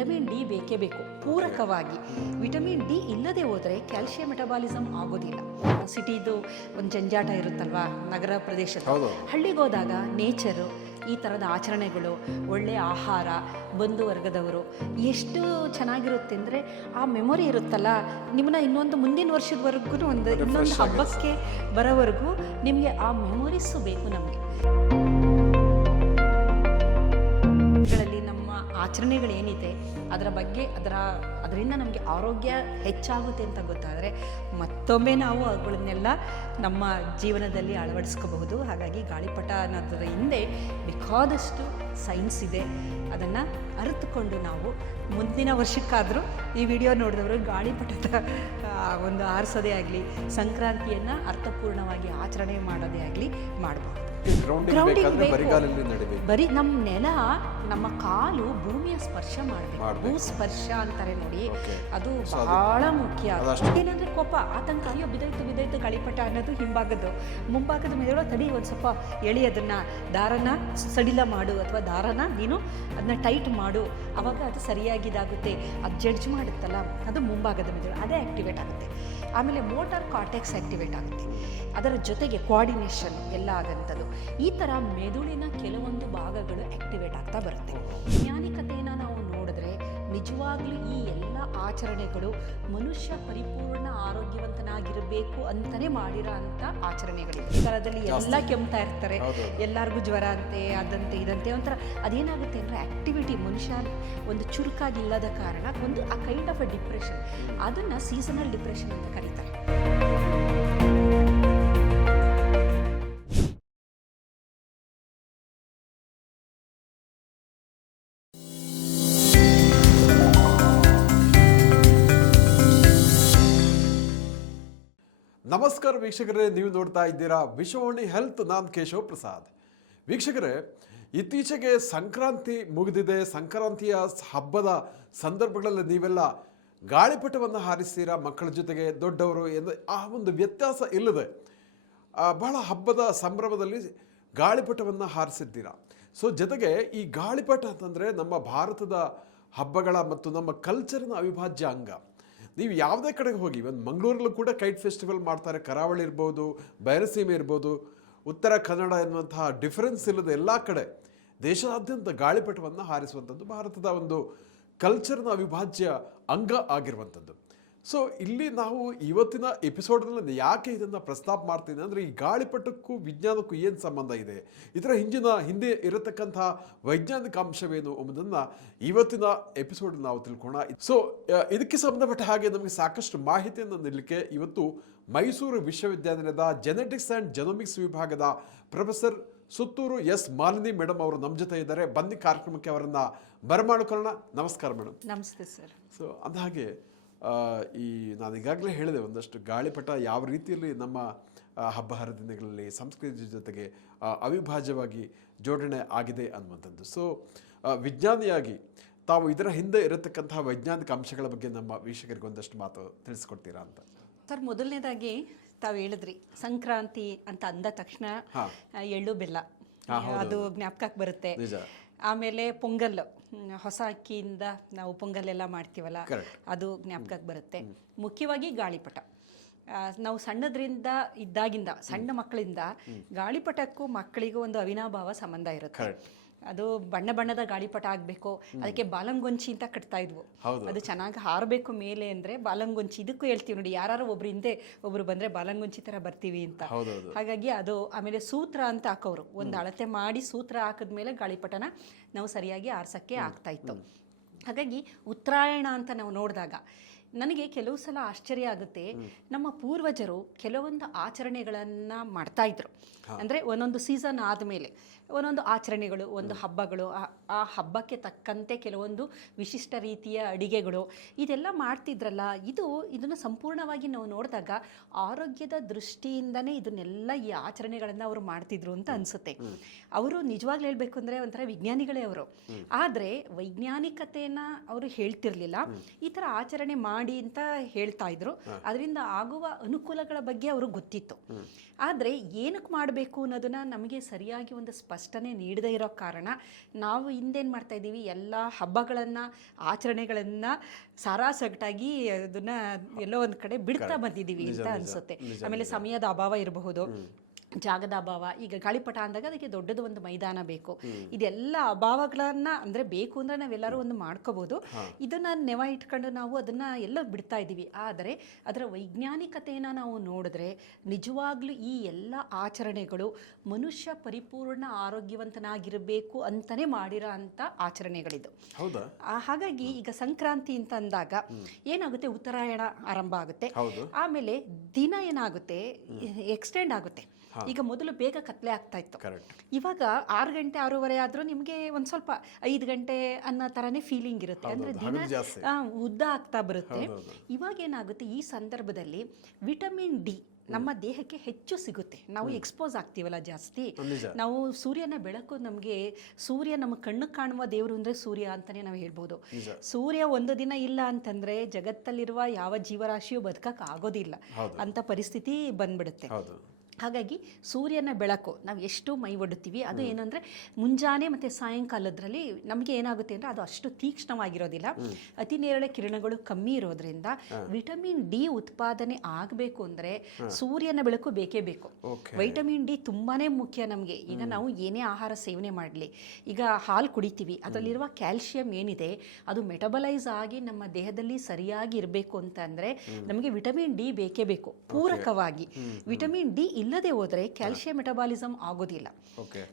Vitamin D ಬೇಕೇ ಬೇಕು ಪೂರಕವಾಗಿ. ವಿಟಮಿನ್ ಡಿ ಇಲ್ಲದೆ ಹೋದರೆ ಕ್ಯಾಲ್ಸಿಯಂ ಮೆಟಬಾಲಿಸಮ್ ಆಗೋದಿಲ್ಲ. ಸಿಟಿದು ಒಂದು ಜಂಜಾಟ ಇರುತ್ತಲ್ವಾ, ನಗರ ಪ್ರದೇಶದ. ಹಳ್ಳಿಗೆ ಹೋದಾಗ ನೇಚರು, ಈ ಥರದ ಆಚರಣೆಗಳು, ಒಳ್ಳೆಯ ಆಹಾರ, ಬಂಧು ವರ್ಗದವರು ಎಷ್ಟು ಚೆನ್ನಾಗಿರುತ್ತೆ ಅಂದರೆ ಆ ಮೆಮೊರಿ ಇರುತ್ತಲ್ಲ, ನಿಮ್ಮನ್ನ ಇನ್ನೊಂದು ಮುಂದಿನ ವರ್ಷದವರೆಗೂ ಇನ್ನೊಂದು ಹಬ್ಬಕ್ಕೆ ಬರೋವರೆಗೂ ನಿಮಗೆ ಆ ಮೆಮೊರೀಸು ಬೇಕು ನಮಗೆ. ನಮ್ಮ ಆಚರಣೆಗಳೇನಿದೆ ಅದರ ಬಗ್ಗೆ ಅದರಿಂದ ನಮಗೆ ಆರೋಗ್ಯ ಹೆಚ್ಚಾಗುತ್ತೆ ಅಂತ ಗೊತ್ತಾದರೆ ಮತ್ತೊಮ್ಮೆ ನಾವು ಅವುಗಳನ್ನೆಲ್ಲ ನಮ್ಮ ಜೀವನದಲ್ಲಿ ಅಳವಡಿಸ್ಕೋಬಹುದು. ಹಾಗಾಗಿ ಗಾಳಿಪಟ ಅನ್ನೋದರ ಹಿಂದೆ ಬೇಕಾದಷ್ಟು ಸೈನ್ಸ್ ಇದೆ. ಅದನ್ನು ಅರಿತುಕೊಂಡು ನಾವು ಮುಂದಿನ ವರ್ಷಕ್ಕಾದರೂ ಈ ವಿಡಿಯೋ ನೋಡಿದವರು ಗಾಳಿಪಟದ ಒಂದು ಆರಿಸೋದೇ ಆಗಲಿ, ಸಂಕ್ರಾಂತಿಯನ್ನು ಅರ್ಥಪೂರ್ಣವಾಗಿ ಆಚರಣೆ ಮಾಡೋದೇ ಆಗಲಿ ಮಾಡಬಹುದು. ಬರೀ ನಮ್ಮ ನೆಲ, ನಮ್ಮ ಕಾಲು ಭೂಮಿಯ ಸ್ಪರ್ಶ ಮಾಡಬೇಕು. ಭೂ ಸ್ಪರ್ಶ ಅಂತಾರೆ ನೋಡಿ, ಅದು ಬಹಳ ಮುಖ್ಯ. ಏನಂದ್ರೆ ಕೋಪ, ಆತಂಕ, ಅಯ್ಯೋ ಬಿದ್ದೈತು ಗಾಳಿಪಟ ಅನ್ನೋದು ಹಿಂಭಾಗದ್ದು. ಮುಂಭಾಗದ ಮೇಲೆ ತಡಿ ಒಂದು ಸ್ವಲ್ಪ ಎಳಿ, ಅದನ್ನ ದಾರನ ಸಡಿಲ ಮಾಡು ಅಥವಾ ದಾರನ ನೀನು ಅದನ್ನ ಟೈಟ್ ಮಾಡು, ಅವಾಗ ಅದು ಸರಿಯಾಗಿದಾಗುತ್ತೆ. ಅದು ಜಡ್ಜ್ ಮಾಡುತ್ತಲ್ಲ, ಅದು ಮುಂಭಾಗದ ಮೆದುಳು, ಅದೇ ಆಕ್ಟಿವೇಟ್ ಆಗುತ್ತೆ. ಆಮೇಲೆ ಮೋಟಾರ್ ಕಾರ್ಟೆಕ್ಸ್ ಆಕ್ಟಿವೇಟ್ ಆಗುತ್ತೆ. ಅದರ ಜೊತೆಗೆ ಕೋಆರ್ಡಿನೇಷನ್ ಎಲ್ಲ ಆಗಂಥದ್ದು. ಈ ಥರ ಮೆದುಳಿನ ಕೆಲವೊಂದು ಭಾಗಗಳು ಆಕ್ಟಿವೇಟ್ ಆಗ್ತಾ ಬರುತ್ತೆ. ವೈಜ್ಞಾನಿಕತೆಯನ್ನು ನಾವು ನೋಡಿದ್ರೆ ನಿಜವಾಗ್ಲೂ ಈ ಎಲ್ಲ ಆಚರಣೆಗಳು ಮನುಷ್ಯ ಪರಿಪೂರ್ಣ ಆರೋಗ್ಯವಂತನಾಗಿರಬೇಕು ಅಂತಲೇ ಮಾಡಿರೋ ಅಂಥ ಆಚರಣೆಗಳಿವೆ. ಈ ಥರದಲ್ಲಿ ಎಲ್ಲ ಕೆಮ್ತಾ ಇರ್ತಾರೆ, ಎಲ್ಲರಿಗೂ ಜ್ವರ ಅಂತೆ, ಅದಂತೆ ಇದಂತೆ ಒಂಥರ ಅದೇನಾಗುತ್ತೆ ಅಂದರೆ ಆ್ಯಕ್ಟಿವಿಟಿ, ಮನುಷ್ಯ ಒಂದು ಚುರುಕಾಗಿಲ್ಲದ ಕಾರಣ ಒಂದು ಆ ಕೈಂಡ್ ಆಫ್ ಅ ಡಿಪ್ರೆಷನ್, ಅದನ್ನು ಸೀಸನಲ್ ಡಿಪ್ರೆಷನ್ ಅಂತ ಕರೀತಾರೆ. ನಮಸ್ಕಾರ ವೀಕ್ಷಕರೇ, ನೀವು ನೋಡ್ತಾ ಇದ್ದೀರಾ ವಿಶ್ವವಾಣಿ ಹೆಲ್ತ್. ನಾನು ಕೇಶವ್ ಪ್ರಸಾದ್. ವೀಕ್ಷಕರೇ, ಇತ್ತೀಚೆಗೆ ಸಂಕ್ರಾಂತಿ ಮುಗಿದಿದೆ. ಸಂಕ್ರಾಂತಿಯ ಹಬ್ಬದ ಸಂದರ್ಭಗಳಲ್ಲಿ ನೀವೆಲ್ಲ ಗಾಳಿಪಟವನ್ನು ಹಾರಿಸ್ತೀರಾ, ಮಕ್ಕಳ ಜೊತೆಗೆ ದೊಡ್ಡವರು ಎಂದು ಆ ಒಂದು ವ್ಯತ್ಯಾಸ ಇಲ್ಲದೆ ಬಹಳ ಹಬ್ಬದ ಸಂಭ್ರಮದಲ್ಲಿ ಗಾಳಿಪಟವನ್ನು ಹಾರಿಸಿದ್ದೀರಾ. ಸೊ ಜೊತೆಗೆ ಈ ಗಾಳಿಪಟ ಅಂತಂದರೆ ನಮ್ಮ ಭಾರತದ ಹಬ್ಬಗಳ ಮತ್ತು ನಮ್ಮ ಕಲ್ಚರ್ನ ಅವಿಭಾಜ್ಯ ಅಂಗ. ನೀವು ಯಾವುದೇ ಕಡೆಗೆ ಹೋಗಿ, ಒಂದು ಮಂಗಳೂರಲ್ಲೂ ಕೂಡ ಕೈಟ್ ಫೆಸ್ಟಿವಲ್ ಮಾಡ್ತಾರೆ. ಕರಾವಳಿ ಇರ್ಬೋದು, ಬಯಲಸೀಮೆ ಇರ್ಬೋದು, ಉತ್ತರ ಕನ್ನಡ ಎನ್ನುವಂತಹ ಡಿಫರೆನ್ಸ್ ಇಲ್ಲದೆ ಎಲ್ಲ ಕಡೆ ದೇಶಾದ್ಯಂತ ಗಾಳಿಪಟವನ್ನು ಹಾರಿಸುವಂಥದ್ದು ಭಾರತದ ಒಂದು ಕಲ್ಚರ್ನ ಅವಿಭಾಜ್ಯ ಅಂಗ ಆಗಿರುವಂಥದ್ದು. ಸೊ ಇಲ್ಲಿ ನಾವು ಇವತ್ತಿನ ಎಪಿಸೋಡ್ನಲ್ಲಿ ಯಾಕೆ ಇದನ್ನು ಪ್ರಸ್ತಾಪ ಮಾಡ್ತೀನಿ ಅಂದರೆ, ಈ ಗಾಳಿಪಟಕ್ಕೂ ವಿಜ್ಞಾನಕ್ಕೂ ಏನು ಸಂಬಂಧ ಇದೆ, ಇದರ ಹಿಂದೆ ಇರತಕ್ಕಂಥ ವೈಜ್ಞಾನಿಕ ಅಂಶವೇನು ಎಂಬುದನ್ನು ಇವತ್ತಿನ ಎಪಿಸೋಡ್ ನಾವು ತಿಳ್ಕೊಳ್ಳೋಣ. ಸೊ ಇದಕ್ಕೆ ಸಂಬಂಧಪಟ್ಟ ಹಾಗೆ ನಮಗೆ ಸಾಕಷ್ಟು ಮಾಹಿತಿಯನ್ನು ನೀಡಲಿಕ್ಕೆ ಇವತ್ತು ಮೈಸೂರು ವಿಶ್ವವಿದ್ಯಾನಿಲಯದ ಜೆನೆಟಿಕ್ಸ್ ಆ್ಯಂಡ್ ಜೆನೋಮಿಕ್ಸ್ ವಿಭಾಗದ professor Suttur S Malini madam ಅವರು ನಮ್ಮ ಜೊತೆ ಇದ್ದಾರೆ. ಬನ್ನಿ ಕಾರ್ಯಕ್ರಮಕ್ಕೆ ಅವರನ್ನು ಬರಮಾಡಿಕೊಳ್ಳೋಣ. ನಮಸ್ಕಾರ ಮೇಡಮ್. ನಮಸ್ತೆ ಸರ್. ಸೊ ಅಂದಹಾಗೆ ನಾನು ಈಗಾಗಲೇ ಹೇಳಿದೆ ಒಂದಷ್ಟು ಗಾಳಿಪಟ ಯಾವ ರೀತಿಯಲ್ಲಿ ನಮ್ಮ ಹಬ್ಬ ಹರಿದಿನಗಳಲ್ಲಿ ಸಂಸ್ಕೃತಿ ಜೊತೆಗೆ ಅವಿಭಾಜ್ಯವಾಗಿ ಜೋಡಣೆ ಆಗಿದೆ ಅನ್ನುವಂಥದ್ದು. ಸೊ ವಿಜ್ಞಾನಿಯಾಗಿ ತಾವು ಇದರ ಹಿಂದೆ ಇರತಕ್ಕಂತಹ ವೈಜ್ಞಾನಿಕ ಅಂಶಗಳ ಬಗ್ಗೆ ನಮ್ಮ ವೀಕ್ಷಕರಿಗೆ ಒಂದಷ್ಟು ಮಾತು ತಿಳಿಸ್ಕೊಡ್ತೀರಾ ಅಂತ. ಸರ್, ಮೊದಲನೇದಾಗಿ ತಾವು ಹೇಳಿದ್ರಿ ಸಂಕ್ರಾಂತಿ ಅಂತ ಅಂದ ತಕ್ಷಣ ಎಳ್ಳು ಬೆಲ್ಲ ಅದು ಜ್ಞಾಪಕಕ್ಕೆ ಬರುತ್ತೆ. ಆಮೇಲೆ ಪೊಂಗಲ್, ಹೊಸ ಅಕ್ಕಿಯಿಂದ ನಾವು ಪೊಂಗಲ್ ಎಲ್ಲ ಮಾಡ್ತೀವಲ್ಲ, ಅದು ಜ್ಞಾಪಕಕ್ಕೆ ಬರುತ್ತೆ. ಮುಖ್ಯವಾಗಿ ಗಾಳಿಪಟ. ನಾವು ಇದ್ದಾಗಿಂದ ಸಣ್ಣ ಮಕ್ಕಳಿಂದ ಗಾಳಿಪಟಕ್ಕೂ ಮಕ್ಕಳಿಗೂ ಒಂದು ಅವಿನಾಭಾವ ಸಂಬಂಧ ಇರುತ್ತೆ. ಅದು ಬಣ್ಣ ಬಣ್ಣದ ಗಾಳಿಪಟ ಆಗಬೇಕು, ಅದಕ್ಕೆ ಬಾಲಂಗೊಂಚಿ ಅಂತ ಕಟ್ತಾ ಇದ್ವು. ಅದು ಚೆನ್ನಾಗಿ ಹಾರಬೇಕು ಮೇಲೆ ಅಂದರೆ ಬಾಲಂಗೊಂಚಿ. ಇದಕ್ಕೂ ಹೇಳ್ತೀವಿ ನೋಡಿ, ಯಾರು ಒಬ್ರು ಹಿಂದೆ ಒಬ್ರು ಬಂದರೆ ಬಾಲಂಗೊಂಚಿ ಥರ ಬರ್ತೀವಿ ಅಂತ. ಹಾಗಾಗಿ ಅದು. ಆಮೇಲೆ ಸೂತ್ರ ಅಂತ ಹಾಕೋರು, ಒಂದು ಅಳತೆ ಮಾಡಿ ಸೂತ್ರ ಹಾಕಿದ್ಮೇಲೆ ಗಾಳಿಪಟನ ನಾವು ಸರಿಯಾಗಿ ಆರ್ಸೋಕ್ಕೆ ಆಗ್ತಾ ಇತ್ತು. ಹಾಗಾಗಿ ಉತ್ತರಾಯಣ ಅಂತ ನಾವು ನೋಡಿದಾಗ ನನಗೆ ಕೆಲವು ಸಲ ಆಶ್ಚರ್ಯ ಆಗುತ್ತೆ. ನಮ್ಮ ಪೂರ್ವಜರು ಕೆಲವೊಂದು ಆಚರಣೆಗಳನ್ನು ಮಾಡ್ತಾ ಇದ್ರು. ಅಂದರೆ ಒಂದೊಂದು ಸೀಸನ್ ಆದಮೇಲೆ ಒಂದೊಂದು ಆಚರಣೆಗಳು, ಒಂದು ಹಬ್ಬಗಳು, ಆ ಹಬ್ಬಕ್ಕೆ ತಕ್ಕಂತೆ ಕೆಲವೊಂದು ವಿಶಿಷ್ಟ ರೀತಿಯ ಅಡಿಗೆಗಳು ಇದೆಲ್ಲ ಮಾಡ್ತಿದ್ರಲ್ಲ. ಇದನ್ನು ಸಂಪೂರ್ಣವಾಗಿ ನಾವು ನೋಡಿದಾಗ ಆರೋಗ್ಯದ ದೃಷ್ಟಿಯಿಂದನೇ ಇದನ್ನೆಲ್ಲ ಈ ಆಚರಣೆಗಳನ್ನು ಅವರು ಮಾಡ್ತಿದ್ರು ಅಂತ ಅನಿಸುತ್ತೆ. ಅವರು ನಿಜವಾಗ್ಲೂ ಹೇಳಬೇಕು ಅಂದರೆ ಒಂಥರ ವಿಜ್ಞಾನಿಗಳೇ ಅವರು. ಆದರೆ ವೈಜ್ಞಾನಿಕತೆಯನ್ನು ಅವರು ಹೇಳ್ತಿರ್ಲಿಲ್ಲ. ಈ ಥರ ಆಚರಣೆ ಮಾಡಿ ಮಾಡಿ ಅಂತ ಹೇಳ್ತಾ ಇದ್ರು. ಅದರಿಂದ ಆಗುವ ಅನುಕೂಲಗಳ ಬಗ್ಗೆ ಅವ್ರಿಗೆ ಗೊತ್ತಿತ್ತು. ಆದರೆ ಏನಕ್ಕೆ ಮಾಡಬೇಕು ಅನ್ನೋದನ್ನ ನಮಗೆ ಸರಿಯಾಗಿ ಒಂದು ಸ್ಪಷ್ಟನೆ ನೀಡದೇ ಇರೋ ಕಾರಣ ನಾವು ಹಿಂದೇನು ಮಾಡ್ತಾ ಇದ್ದೀವಿ, ಎಲ್ಲ ಹಬ್ಬಗಳನ್ನು ಆಚರಣೆಗಳನ್ನು ಸಾರಾಸಗಟಾಗಿ ಅದನ್ನ ಎಲ್ಲೋ ಒಂದು ಕಡೆ ಬಿಡ್ತಾ ಬಂದಿದ್ದೀವಿ ಅಂತ ಅನಿಸುತ್ತೆ. ಆಮೇಲೆ ಸಮಯದ ಅಭಾವ ಇರಬಹುದು, ಜಾಗದ ಅಭಾವ. ಈಗ ಗಾಳಿಪಟ ಅಂದಾಗ ಅದಕ್ಕೆ ದೊಡ್ಡದು ಒಂದು ಮೈದಾನ ಬೇಕು. ಇದೆಲ್ಲ ಅಭಾವಗಳನ್ನ ಅಂದರೆ ಬೇಕು ಅಂದರೆ ನಾವೆಲ್ಲರೂ ಒಂದು ಮಾಡ್ಕೋಬೋದು. ಇದನ್ನು ನೆವ ಇಟ್ಕೊಂಡು ನಾವು ಅದನ್ನು ಎಲ್ಲ ಬಿಡ್ತಾ ಇದ್ದೀವಿ. ಆದರೆ ಅದರ ವೈಜ್ಞಾನಿಕತೆಯನ್ನು ನಾವು ನೋಡಿದ್ರೆ ನಿಜವಾಗ್ಲೂ ಈ ಎಲ್ಲ ಆಚರಣೆಗಳು ಮನುಷ್ಯ ಪರಿಪೂರ್ಣ ಆರೋಗ್ಯವಂತನಾಗಿರಬೇಕು ಅಂತಲೇ ಮಾಡಿರೋ ಅಂಥ ಆಚರಣೆಗಳಿದು. ಹಾಗಾಗಿ ಈಗ ಸಂಕ್ರಾಂತಿ ಅಂತ ಅಂದಾಗ ಏನಾಗುತ್ತೆ, ಉತ್ತರಾಯಣ ಆರಂಭ ಆಗುತ್ತೆ. ಆಮೇಲೆ ದಿನ ಏನಾಗುತ್ತೆ, ಎಕ್ಸ್ಟೆಂಡ್ ಆಗುತ್ತೆ. ಈಗ ಮೊದಲು ಬೇಗ ಕತ್ಲೆ ಆಗ್ತಾ ಇತ್ತು, ಇವಾಗ 6 ಗಂಟೆ 6:30 ಆದ್ರೂ ನಿಮಗೆ ಒಂದು ಸ್ವಲ್ಪ 5 ಗಂಟೆ ಅನ್ನೋ ಥರನೇ ಫೀಲಿಂಗ್ ಇರುತ್ತೆ. ಅಂದರೆ ದಿನ ಉದ್ದ ಆಗ್ತಾ ಬರುತ್ತೆ. ಇವಾಗ ಏನಾಗುತ್ತೆ, ಈ ಸಂದರ್ಭದಲ್ಲಿ ವಿಟಮಿನ್ ಡಿ ನಮ್ಮ ದೇಹಕ್ಕೆ ಹೆಚ್ಚು ಸಿಗುತ್ತೆ. ನಾವು ಎಕ್ಸ್ಪೋಸ್ ಆಗ್ತೀವಲ್ಲ ಜಾಸ್ತಿ, ನಾವು ಸೂರ್ಯನ ಬೆಳಕು, ನಮಗೆ ಸೂರ್ಯ ನಮ್ಮ ಕಣ್ಣು ಕಾಣುವ ದೇವರು ಅಂದರೆ ಸೂರ್ಯ ಅಂತಲೇ ನಾವು ಹೇಳ್ಬೋದು. ಸೂರ್ಯ ಒಂದು ದಿನ ಇಲ್ಲ ಅಂತಂದರೆ ಜಗತ್ತಲ್ಲಿರುವ ಯಾವ ಜೀವರಾಶಿಯೂ ಬದುಕಕ್ಕೆ ಆಗೋದಿಲ್ಲ ಅಂತ ಪರಿಸ್ಥಿತಿ ಬಂದ್ಬಿಡುತ್ತೆ. ಹಾಗಾಗಿ ಸೂರ್ಯನ ಬೆಳಕು ನಾವು ಎಷ್ಟು ಮೈ ಒಡ್ಡುತ್ತೀವಿ, ಅದು ಏನಂದರೆ ಮುಂಜಾನೆ ಮತ್ತು ಸಾಯಂಕಾಲದ್ರಲ್ಲಿ ನಮಗೆ ಏನಾಗುತ್ತೆ ಅಂದರೆ ಅದು ಅಷ್ಟು ತೀಕ್ಷ್ಣವಾಗಿರೋದಿಲ್ಲ. ಅತಿ ನೇರಳೆ ಕಿರಣಗಳು ಕಮ್ಮಿ ಇರೋದ್ರಿಂದ ವಿಟಮಿನ್ ಡಿ ಉತ್ಪಾದನೆ ಆಗಬೇಕು ಅಂದರೆ ಸೂರ್ಯನ ಬೆಳಕು ಬೇಕೇ ಬೇಕು. ವಿಟಮಿನ್ ಡಿ ತುಂಬಾ ಮುಖ್ಯ ನಮಗೆ. ಈಗ ನಾವು ಏನೇ ಆಹಾರ ಸೇವನೆ ಮಾಡಲಿ, ಈಗ ಹಾಲು ಕುಡಿತೀವಿ, ಅದರಲ್ಲಿರುವ ಕ್ಯಾಲ್ಶಿಯಂ ಏನಿದೆ ಅದು ಮೆಟಬಲೈಸ್ ಆಗಿ ನಮ್ಮ ದೇಹದಲ್ಲಿ ಸರಿಯಾಗಿ ಇರಬೇಕು ಅಂತ ಅಂದರೆ ನಮಗೆ ವಿಟಮಿನ್ ಡಿ ಬೇಕೇ ಬೇಕು ಪೂರಕವಾಗಿ. ವಿಟಮಿನ್ ಡಿ ಇಲ್ಲದೆ ಹೋದರೆ ಕ್ಯಾಲ್ಶಿಯಂ ಮೆಟಬಾಲಿಸಮ್ ಆಗೋದಿಲ್ಲ.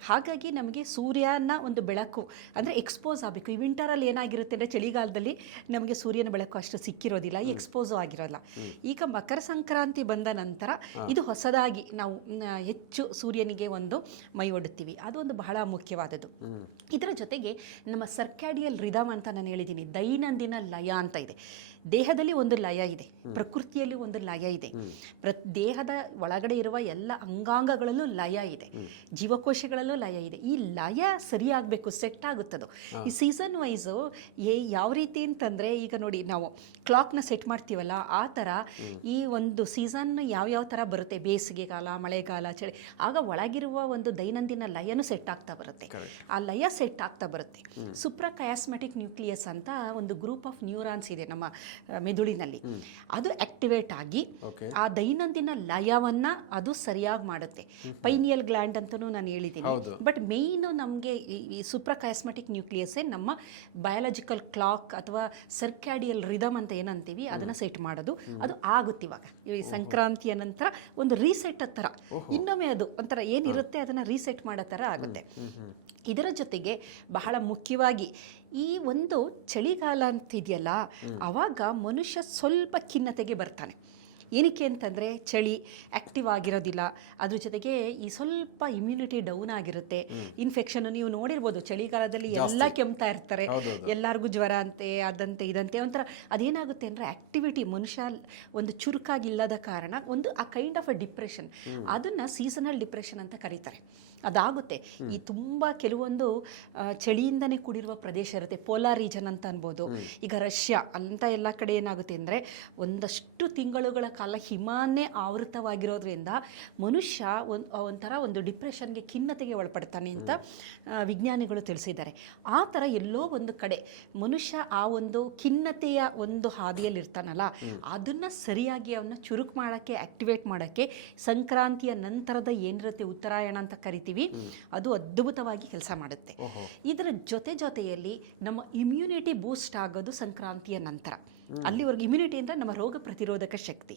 ಹಾಗಾಗಿ ನಮಗೆ ಸೂರ್ಯನ ಒಂದು ಬೆಳಕು ಅಂದರೆ ಎಕ್ಸ್ಪೋಸ್ ಆಗಬೇಕು. ಈ ವಿಂಟರಲ್ಲಿ ಏನಾಗಿರುತ್ತೆ ಅಂದರೆ ಚಳಿಗಾಲದಲ್ಲಿ ನಮಗೆ ಸೂರ್ಯನ ಬೆಳಕು ಅಷ್ಟು ಸಿಕ್ಕಿರೋದಿಲ್ಲ, ಎಕ್ಸ್ಪೋಸು ಆಗಿರೋಲ್ಲ. ಈಗ ಮಕರ ಸಂಕ್ರಾಂತಿ ಬಂದ ನಂತರ ಇದು ಹೊಸದಾಗಿ ನಾವು ಹೆಚ್ಚು ಸೂರ್ಯನಿಗೆ ಒಂದು ಮೈ ಒಡ್ಡುತ್ತೀವಿ. ಅದೊಂದು ಬಹಳ ಮುಖ್ಯವಾದದ್ದು. ಇದರ ಜೊತೆಗೆ ನಮ್ಮ ಸರ್ಕ್ಯಾಡಿಯಲ್ ರಿದಮ್ ಅಂತ ನಾನು ಹೇಳಿದ್ದೀನಿ, ದೈನಂದಿನ ಲಯ ಅಂತ ಇದೆ. ದೇಹದಲ್ಲಿ ಒಂದು ಲಯ ಇದೆ, ಪ್ರಕೃತಿಯಲ್ಲಿ ಒಂದು ಲಯ ಇದೆ, ದೇಹದ ಒಳಗಡೆ ಇರುವ ಎಲ್ಲ ಅಂಗಾಂಗಗಳಲ್ಲೂ ಲಯ ಇದೆ, ಜೀವಕೋಶಗಳಲ್ಲೂ ಲಯ ಇದೆ. ಈ ಲಯ ಸರಿಯಾಗಬೇಕು, ಸೆಟ್ ಆಗುತ್ತದು. ಈ ಸೀಸನ್ ವೈಸು ಯಾವ ರೀತಿ ಅಂತಂದರೆ, ಈಗ ನೋಡಿ ನಾವು ಕ್ಲಾಕ್ನ ಸೆಟ್ ಮಾಡ್ತೀವಲ್ಲ, ಆ ಥರ ಈ ಒಂದು ಸೀಸನ್ ಯಾವ್ಯಾವ ಥರ ಬರುತ್ತೆ, ಬೇಸಿಗೆಗಾಲ, ಮಳೆಗಾಲ, ಚಳಿ, ಆಗ ಒಳಗಿರುವ ಒಂದು ದೈನಂದಿನ ಲಯನೂ ಸೆಟ್ ಆಗ್ತಾ ಬರುತ್ತೆ. ಆ ಲಯ ಸೆಟ್ ಆಗ್ತಾ ಬರುತ್ತೆ. ಸುಪ್ರಾಕಯಾಸ್ಮೆಟಿಕ್ ನ್ಯೂಕ್ಲಿಯಸ್ ಅಂತ ಒಂದು ಗ್ರೂಪ್ ಆಫ್ ನ್ಯೂರಾನ್ಸ್ ಇದೆ ನಮ್ಮ ಮೆದುಳಿನಲ್ಲಿ. ಅದು ಆಕ್ಟಿವೇಟ್ ಆಗಿ ಆ ದೈನಂದಿನ ಲಯವನ್ನ ಅದು ಸರಿಯಾಗಿ ಮಾಡುತ್ತೆ. ಪೈನಿಯಲ್ ಗ್ಲ್ಯಾಂಡ್ ಅಂತಲೂ ನಾನು ಹೇಳಿದ್ದೀನಿ. ಬಟ್ ಮೇಯ್ನು ನಮಗೆ ಈ ಸುಪ್ರಾಕಯಾಸ್ಮೆಟಿಕ್ ನ್ಯೂಕ್ಲಿಯಸ್ಸೇ ನಮ್ಮ ಬಯಾಲಜಿಕಲ್ ಕ್ಲಾಕ್ ಅಥವಾ ಸರ್ಕ್ಯಾಡಿಯಲ್ ರಿದಮ್ ಅಂತ ಏನಂತೀವಿ ಅದನ್ನ ಸೆಟ್ ಮಾಡೋದು. ಅದು ಆಗುತ್ತೆ ಇವಾಗ ಈ ಸಂಕ್ರಾಂತಿಯ ನಂತರ ಒಂದು ರೀಸೆಟ್ ಥರ, ಇನ್ನೊಮ್ಮೆ ಅದು ಒಂಥರ ಏನಿರುತ್ತೆ ಅದನ್ನು ರೀಸೆಟ್ ಮಾಡೋ ಥರ ಆಗುತ್ತೆ. ಇದರ ಜೊತೆಗೆ ಬಹಳ ಮುಖ್ಯವಾಗಿ ಈ ಒಂದು ಚಳಿಗಾಲ ಅಂತಿದೆಯಲ್ಲ, ಆವಾಗ ಮನುಷ್ಯ ಸ್ವಲ್ಪ ಖಿನ್ನತೆಗೆ ಬರ್ತಾನೆ. ಏನಕ್ಕೆ ಅಂತಂದರೆ ಚಳಿ ಆ್ಯಕ್ಟಿವ್ ಆಗಿರೋದಿಲ್ಲ, ಅದ್ರ ಜೊತೆಗೆ ಈ ಸ್ವಲ್ಪ ಇಮ್ಯುನಿಟಿ ಡೌನ್ ಆಗಿರುತ್ತೆ. ಇನ್ಫೆಕ್ಷನ್ ನೀವು ನೋಡಿರ್ಬೋದು, ಚಳಿಗಾಲದಲ್ಲಿ ಎಲ್ಲ ಕೆಮ್ತಾ ಇರ್ತಾರೆ, ಎಲ್ಲರಿಗೂ ಜ್ವರ ಅಂತೆ, ಅದಂತೆ ಇದಂತೆ, ಒಂಥರ ಅದೇನಾಗುತ್ತೆ ಅಂದರೆ ಆ್ಯಕ್ಟಿವಿಟಿ ಮನುಷ್ಯ ಒಂದು ಚುರುಕಾಗಿಲ್ಲದ ಕಾರಣ ಒಂದು ಆ ಕೈಂಡ್ ಆಫ್ ಅ ಡಿಪ್ರೆಷನ್, ಅದನ್ನು ಸೀಸನಲ್ ಡಿಪ್ರೆಷನ್ ಅಂತ ಕರೀತಾರೆ. ಅದಾಗುತ್ತೆ. ಈ ತುಂಬ ಕೆಲವೊಂದು ಚಳಿಯಿಂದನೇ ಕೂಡಿರುವ ಪ್ರದೇಶ ಇರುತ್ತೆ, ಪೋಲಾರ್ ರೀಜನ್ ಅಂತ ಅನ್ಬೋದು. ಈಗ ರಷ್ಯಾ ಅಂತ ಎಲ್ಲ ಕಡೆ ಏನಾಗುತ್ತೆ ಅಂದರೆ ಒಂದಷ್ಟು ತಿಂಗಳುಗಳ ಕಾಲ ಹಿಮಾನೇ ಆವೃತವಾಗಿರೋದ್ರಿಂದ ಮನುಷ್ಯ ಒಂಥರ ಒಂದು ಡಿಪ್ರೆಷನ್ಗೆ, ಖಿನ್ನತೆಗೆ ಒಳಪಡ್ತಾನೆ ಅಂತ ವಿಜ್ಞಾನಿಗಳು ತಿಳಿಸಿದ್ದಾರೆ. ಆ ಥರ ಎಲ್ಲೋ ಒಂದು ಕಡೆ ಮನುಷ್ಯ ಆ ಒಂದು ಖಿನ್ನತೆಯ ಒಂದು ಹಾದಿಯಲ್ಲಿ ಇರ್ತಾನಲ್ಲ, ಅದನ್ನು ಸರಿಯಾಗಿ ಅವನ್ನ ಚುರುಕು ಮಾಡೋಕ್ಕೆ, ಆಕ್ಟಿವೇಟ್ ಮಾಡೋಕ್ಕೆ ಸಂಕ್ರಾಂತಿಯ ನಂತರದ ಏನಿರುತ್ತೆ ಉತ್ತರಾಯಣ ಅಂತ ಕರಿತೀವಿ, ಅದು ಅದ್ಭುತವಾಗಿ ಕೆಲಸ ಮಾಡುತ್ತೆ. ಇದರ ಜೊತೆಯಲ್ಲಿ ನಮ್ಮ ಇಮ್ಯುನಿಟಿ ಬೂಸ್ಟ್ ಆಗೋದು ಸಂಕ್ರಾಂತಿಯ ನಂತರ. ಅಲ್ಲಿವರೆಗೂ ಇಮ್ಯುನಿಟಿ ಅಂದರೆ ನಮ್ಮ ರೋಗ ಪ್ರತಿರೋಧಕ ಶಕ್ತಿ.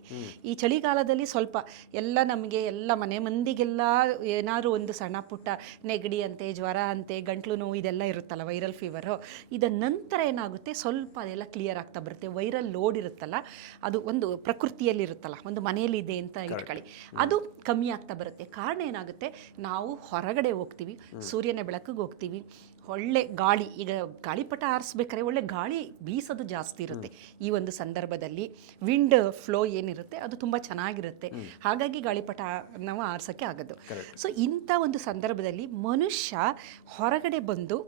ಈ ಚಳಿಗಾಲದಲ್ಲಿ ಸ್ವಲ್ಪ ಎಲ್ಲ ನಮಗೆ ಎಲ್ಲ ಮನೆ ಮಂದಿಗೆಲ್ಲ ಏನಾದರೂ ಒಂದು ಸಣ್ಣ ಪುಟ್ಟ ನೆಗಡಿ ಅಂತೆ, ಜ್ವರ ಅಂತೆ, ಗಂಟ್ಲು ನೋವು ಇದೆಲ್ಲ ಇರುತ್ತಲ್ಲ, ವೈರಲ್ ಫೀವರು. ಇದರ ನಂತರ ಏನಾಗುತ್ತೆ, ಸ್ವಲ್ಪ ಅದೆಲ್ಲ ಕ್ಲಿಯರ್ ಆಗ್ತಾ ಬರುತ್ತೆ. ವೈರಲ್ ಲೋಡ್ ಇರುತ್ತಲ್ಲ, ಅದು ಒಂದು ಪ್ರಕೃತಿಯಲ್ಲಿ ಇರುತ್ತಲ್ಲ, ಒಂದು ಮನೆಯಲ್ಲಿದೆ ಅಂತ ಇಟ್ಕೊಳ್ಳಿ, ಅದು ಕಮ್ಮಿ ಆಗ್ತಾ ಬರುತ್ತೆ. ಕಾರಣ ಏನಾಗುತ್ತೆ, ನಾವು ಹೊರಗಡೆ ಹೋಗ್ತೀವಿ, ಸೂರ್ಯನ ಬೆಳಕಿಗೆ ಹೋಗ್ತೀವಿ, ಒಳ್ಳೆ ಗಾಳಿ, ಈಗ ಗಾಳಿಪಟ ಆರಿಸ್ಬೇಕಾದ್ರೆ ಒಳ್ಳೆ ಗಾಳಿ ಬೀಸೋದು ಜಾಸ್ತಿ ಇರುತ್ತೆ. ಈ ಒಂದು ಸಂದರ್ಭದಲ್ಲಿ ವಿಂಡ್ ಫ್ಲೋ ಏನಿರುತ್ತೆ ಅದು ತುಂಬ ಚೆನ್ನಾಗಿರುತ್ತೆ. ಹಾಗಾಗಿ ಗಾಳಿಪಟ ನಾವು ಆರಿಸೋಕ್ಕೆ ಆಗೋದು. ಸೊ ಇಂಥ ಒಂದು ಸಂದರ್ಭದಲ್ಲಿ ಮನುಷ್ಯ ಹೊರಗಡೆ ಬಂದು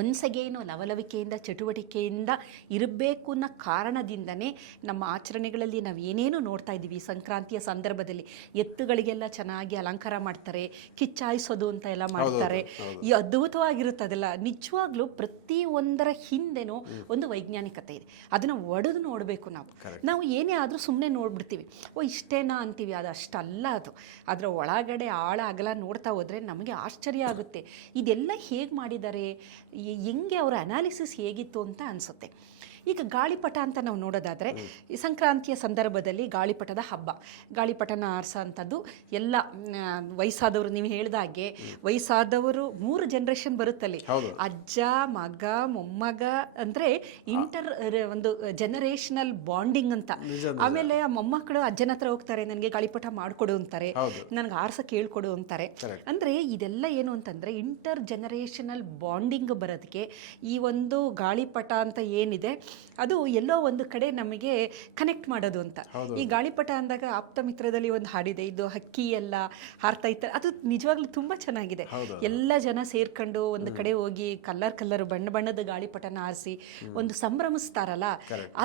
ಒನ್ಸಗೇನು ಲವಲವಿಕೆಯಿಂದ ಚಟುವಟಿಕೆಯಿಂದ ಇರಬೇಕು ಅನ್ನೋ ಕಾರಣದಿಂದನೇ ನಮ್ಮ ಆಚರಣೆಗಳಲ್ಲಿ ನಾವು ಏನೇನು ನೋಡ್ತಾ ಇದ್ದೀವಿ. ಸಂಕ್ರಾಂತಿಯ ಸಂದರ್ಭದಲ್ಲಿ ಎತ್ತುಗಳಿಗೆಲ್ಲ ಚೆನ್ನಾಗಿ ಅಲಂಕಾರ ಮಾಡ್ತಾರೆ, ಕಿಚ್ಚಾಯಿಸೋದು ಅಂತ ಎಲ್ಲ ಮಾಡ್ತಾರೆ. ಈ ಅದ್ಭುತವಾಗಿರುತ್ತದೆಲ್ಲ. ನಿಜವಾಗ್ಲೂ ಪ್ರತಿಯೊಂದರ ಹಿಂದೆನೂ ಒಂದು ವೈಜ್ಞಾನಿಕತೆ ಇದೆ. ಅದನ್ನು ಒಡೆದು ನೋಡಬೇಕು ನಾವು ಏನೇ ಆದರೂ ಸುಮ್ಮನೆ ನೋಡ್ಬಿಡ್ತೀವಿ, ಓ ಇಷ್ಟೇನಾ ಅಂತೀವಿ. ಅದು ಅಷ್ಟಲ್ಲ. ಅದು ಅದರ ಒಳಗಡೆ ಆಳ ಅಗಲ ನೋಡ್ತಾ ಹೋದರೆ ನಮಗೆ ಆಶ್ಚರ್ಯ ಆಗುತ್ತೆ. ಇದೆಲ್ಲ ಹೇಗೆ ಮಾಡಿದ್ದಾರೆ, ಹೆಂಗೆ ಅವರ ಅನಾಲಿಸಿಸ್ ಹೇಗಿತ್ತು ಅಂತ ಅನಿಸುತ್ತೆ. ಈಗ ಗಾಳಿಪಟ ಅಂತ ನಾವು ನೋಡೋದಾದರೆ, ಈ ಸಂಕ್ರಾಂತಿಯ ಸಂದರ್ಭದಲ್ಲಿ ಗಾಳಿಪಟದ ಹಬ್ಬ, ಗಾಳಿಪಟನ ಆರಿಸೋ ಅಂಥದ್ದು ಎಲ್ಲ ವಯಸ್ಸಾದವರು, ನೀವು ಹೇಳಿದಾಗೆ ವಯಸ್ಸಾದವರು 3 ಜನರೇಷನ್ ಬರುತ್ತಲ್ಲಿ, ಅಜ್ಜ ಮಗ ಮೊಮ್ಮಗ, ಅಂದರೆ ಒಂದು ಜನರೇಷನಲ್ ಬಾಂಡಿಂಗ್ ಅಂತ. ಆಮೇಲೆ ಆ ಮೊಮ್ಮಕ್ಕಳು ಅಜ್ಜನ ಹತ್ರ ಹೋಗ್ತಾರೆ, ನನಗೆ ಗಾಳಿಪಟ ಮಾಡಿಕೊಡು ಅಂತಾರೆ, ನನಗೆ ಆರ್ಸಕ್ಕೆ ಹೇಳ್ಕೊಡು ಅಂತಾರೆ. ಅಂದರೆ ಇದೆಲ್ಲ ಏನು ಅಂತಂದರೆ ಇಂಟರ್ ಜನರೇಷನಲ್ ಬಾಂಡಿಂಗ್ ಬರೋದಕ್ಕೆ ಈ ಒಂದು ಗಾಳಿಪಟ ಅಂತ ಏನಿದೆ ಅದು ಎಲ್ಲೋ ಒಂದು ಕಡೆ ನಮಗೆ ಕನೆಕ್ಟ್ ಮಾಡೋದು ಅಂತ. ಈ ಗಾಳಿಪಟ ಅಂದಾಗ ಆಪ್ತ ಮಿತ್ರದಲ್ಲಿ ಒಂದು ಹಾಡಿದೆ, ಇದು ಹಕ್ಕಿ ಎಲ್ಲ ಹಾರ್ತಾ ಇತ್ತು. ಅದು ನಿಜವಾಗ್ಲೂ ತುಂಬ ಚೆನ್ನಾಗಿದೆ. ಎಲ್ಲ ಜನ ಸೇರ್ಕೊಂಡು ಒಂದು ಕಡೆ ಹೋಗಿ ಕಲರ್ ಬಣ್ಣ ಬಣ್ಣದ ಗಾಳಿಪಟನ ಆರಿಸಿ ಒಂದು ಸಂಭ್ರಮಿಸ್ತಾರಲ್ಲ,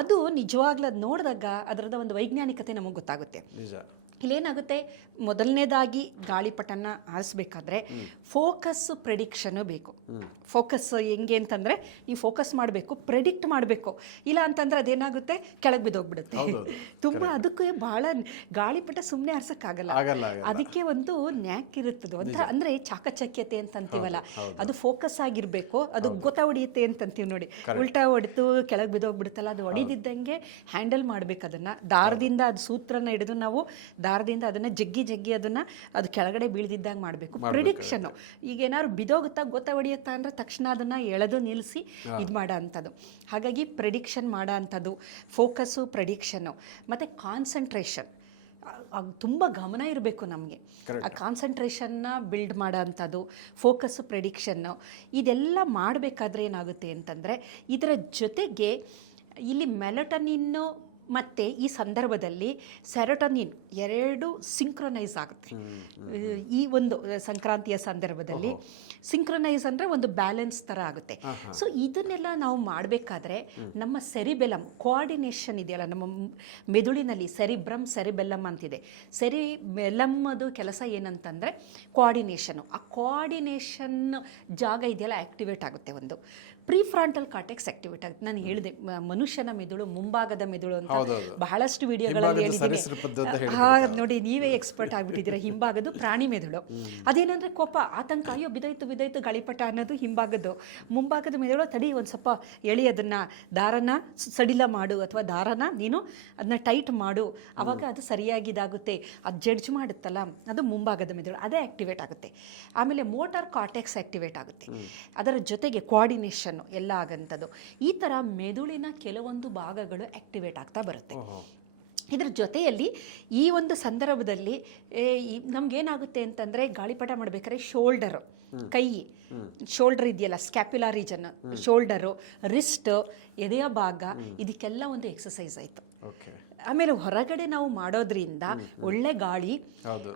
ಅದು ನಿಜವಾಗ್ಲೂ ಅದು ನೋಡಿದಾಗ ಅದರದ ಒಂದು ವೈಜ್ಞಾನಿಕತೆ ನಮಗೆ ಗೊತ್ತಾಗುತ್ತೆ. ಇಲ್ಲೇನಾಗುತ್ತೆ, ಮೊದಲನೇದಾಗಿ ಗಾಳಿಪಟನ ಆರಿಸ್ಬೇಕಾದ್ರೆ ಫೋಕಸ್ಸು ಪ್ರೆಡಿಕ್ಷನು ಬೇಕು. ಫೋಕಸ್ ಹೆಂಗೆ ಅಂತಂದರೆ ನೀವು ಫೋಕಸ್ ಮಾಡಬೇಕು, ಪ್ರೆಡಿಕ್ಟ್ ಮಾಡಬೇಕು. ಇಲ್ಲ ಅಂತಂದರೆ ಅದೇನಾಗುತ್ತೆ, ಕೆಳಗೆ ಬಿದ್ದೋಗ್ಬಿಡುತ್ತೆ. ತುಂಬ ಅದಕ್ಕೆ ಭಾಳ ಗಾಳಿಪಟ ಸುಮ್ಮನೆ ಆರ್ಸೋಕ್ಕಾಗಲ್ಲ. ಅದಕ್ಕೆ ಒಂದು ನ್ಯಾಕ್ ಇರುತ್ತದು ಅಂತ, ಅಂದರೆ ಚಾಕಚಕ್ಯತೆ ಅಂತಂತೀವಲ್ಲ, ಅದು ಫೋಕಸ್ ಆಗಿರಬೇಕು. ಅದು ಗೊತ್ತಾ ಹೊಡಿಯುತ್ತೆ ಅಂತಂತೀವಿ ನೋಡಿ, ಉಲ್ಟಾ ಹೊಡೆದು ಕೆಳಗೆ ಬಿದ್ದೋಗ್ಬಿಡುತ್ತಲ್ಲ, ಅದು ಹೊಡಿದಿದ್ದಂಗೆ ಹ್ಯಾಂಡಲ್ ಮಾಡಬೇಕು. ಅದನ್ನು ದಾರದಿಂದ, ಅದು ಸೂತ್ರನ ಹಿಡಿದು ನಾವು ದಾರದಿಂದ ಅದನ್ನು ಜಗ್ಗಿ ಅದನ್ನು ಅದು ಕೆಳಗಡೆ ಬೀಳ್ದಿದ್ದಂಗೆ ಮಾಡಬೇಕು. ಪ್ರಿಡಿಕ್ಷನ್ನು, ಈಗ ಏನಾದ್ರು ಬಿದೋಗುತ್ತಾ ಗೊತ್ತಾ ಹೊಡಿಯುತ್ತಾ ಅಂದರೆ ತಕ್ಷಣ ಅದನ್ನು ಎಳೆದು ನಿಲ್ಲಿಸಿ ಇದು ಮಾಡೋ ಅಂಥದ್ದು. ಹಾಗಾಗಿ ಪ್ರಿಡಿಕ್ಷನ್ ಮಾಡೋ ಅಂಥದ್ದು, ಫೋಕಸ್ಸು, ಪ್ರಿಡಿಕ್ಷನ್ನು ಮತ್ತು ಕಾನ್ಸಂಟ್ರೇಷನ್. ತುಂಬ ಗಮನ ಇರಬೇಕು ನಮಗೆ. ಆ ಕಾನ್ಸಂಟ್ರೇಷನ್ನ ಬಿಲ್ಡ್ ಮಾಡೋ ಅಂಥದ್ದು, ಫೋಕಸ್ಸು, ಪ್ರಿಡಿಕ್ಷನ್ನು, ಇದೆಲ್ಲ ಮಾಡಬೇಕಾದ್ರೆ ಏನಾಗುತ್ತೆ ಅಂತಂದರೆ ಇದರ ಜೊತೆಗೆ ಇಲ್ಲಿ ಮೆಲಟನಿನ್ನು ಮತ್ತು ಈ ಸಂದರ್ಭದಲ್ಲಿ ಸೆರೋಟೋನಿನ್ 2 ಸಿಂಕ್ರೊನೈಸ್ ಆಗುತ್ತೆ. ಈ ಒಂದು ಸಂಕ್ರಾಂತಿಯ ಸಂದರ್ಭದಲ್ಲಿ ಸಿಂಕ್ರೊನೈಸ್ ಅಂದರೆ ಒಂದು ಬ್ಯಾಲೆನ್ಸ್ ಥರ ಆಗುತ್ತೆ. ಸೊ ಇದನ್ನೆಲ್ಲ ನಾವು ಮಾಡಬೇಕಾದ್ರೆ ನಮ್ಮ ಸೆರಿಬೆಲಮ್ ಕೋಆರ್ಡಿನೇಷನ್ ಇದೆಯಲ್ಲ, ನಮ್ಮ ಮೆದುಳಿನಲ್ಲಿ ಸೆರಿಬೆಲ್ಲಮ್ ಅಂತಿದೆ. ಸೆರಿಬೆಲಮ್ಮದು ಕೆಲಸ ಏನಂತಂದರೆ ಕೋಆರ್ಡಿನೇಷನು. ಆ ಕೋಆರ್ಡಿನೇಷನ್ ಜಾಗ ಇದೆಯಲ್ಲ ಆ್ಯಕ್ಟಿವೇಟ್ ಆಗುತ್ತೆ. ಒಂದು ಪ್ರೀಫ್ರಾಂಟಲ್ ಕಾರ್ಟೆಕ್ಸ್ ಆಕ್ಟಿವೇಟ್ ಆಗುತ್ತೆ. ನಾನು ಹೇಳಿದೆ ಮನುಷ್ಯನ ಮೆದುಳು ಮುಂಭಾಗದ ಮೆದುಳು ಅಂತ ಬಹಳಷ್ಟು ವಿಡಿಯೋಗಳಲ್ಲಿ ಹೇಳಿದ್ದೀನಿ. ನೋಡಿ, ನೀವೇ ಎಕ್ಸ್ಪರ್ಟ್ ಆಗಿಬಿಟ್ಟಿದ್ದೀರಾ. ಹಿಂಭಾಗದು ಪ್ರಾಣಿ ಮೆದುಳು. ಅದೇನಂದ್ರೆ ಕೋಪ, ಆತಂಕ, ಅಯ್ಯೋ ಬಿದೋಯ್ತು ಗಾಳಿಪಟ ಅನ್ನೋದು ಹಿಂಭಾಗದ್ದು. ಮುಂಭಾಗದ ಮೆದುಳು, ತಡಿ ಒಂದು ಸ್ವಲ್ಪ ಎಳಿ, ಅದನ್ನ ದಾರನ ಸಡಿಲ ಮಾಡು, ಅಥವಾ ದಾರನ ನೀನು ಅದನ್ನ ಟೈಟ್ ಮಾಡು, ಅವಾಗ ಅದು ಸರಿಯಾಗಿ ಇದಾಗುತ್ತೆ. ಅದು ಜಡ್ಜ್ ಮಾಡುತ್ತಲ್ಲ, ಅದು ಮುಂಭಾಗದ ಮೆದುಳು, ಅದೇ ಆಕ್ಟಿವೇಟ್ ಆಗುತ್ತೆ. ಆಮೇಲೆ ಮೋಟಾರ್ ಕಾರ್ಟೆಕ್ಸ್ ಆಕ್ಟಿವೇಟ್ ಆಗುತ್ತೆ. ಅದರ ಜೊತೆಗೆ ಕೋಆರ್ಡಿನೇಷನ್ ಎಲ್ಲ ಆಗಂಥದ್ದು. ಈ ಥರ ಮೆದುಳಿನ ಕೆಲವೊಂದು ಭಾಗಗಳು ಆಕ್ಟಿವೇಟ್ ಆಗ್ತಾ ಬರುತ್ತೆ. ಇದರ ಜೊತೆಯಲ್ಲಿ ಈ ಒಂದು ಸಂದರ್ಭದಲ್ಲಿ ನಮ್ಗೇನಾಗುತ್ತೆ ಅಂತಂದರೆ, ಗಾಳಿಪಟ ಮಾಡಬೇಕಾದ್ರೆ ಶೋಲ್ಡರು, ಕೈ, ಶೋಲ್ಡರ್ ಇದೆಯಲ್ಲ, ಸ್ಕ್ಯಾಪ್ಯುಲಾ ರೀಜನ್, ಶೋಲ್ಡರು, ರಿಸ್ಟ್, ಎದೆಯ ಭಾಗ, ಇದಕ್ಕೆಲ್ಲ ಒಂದು ಎಕ್ಸಸೈಸ್ ಆಯಿತು. ಆಮೇಲೆ ಹೊರಗಡೆ ನಾವು ಮಾಡೋದ್ರಿಂದ ಒಳ್ಳೆ ಗಾಳಿ,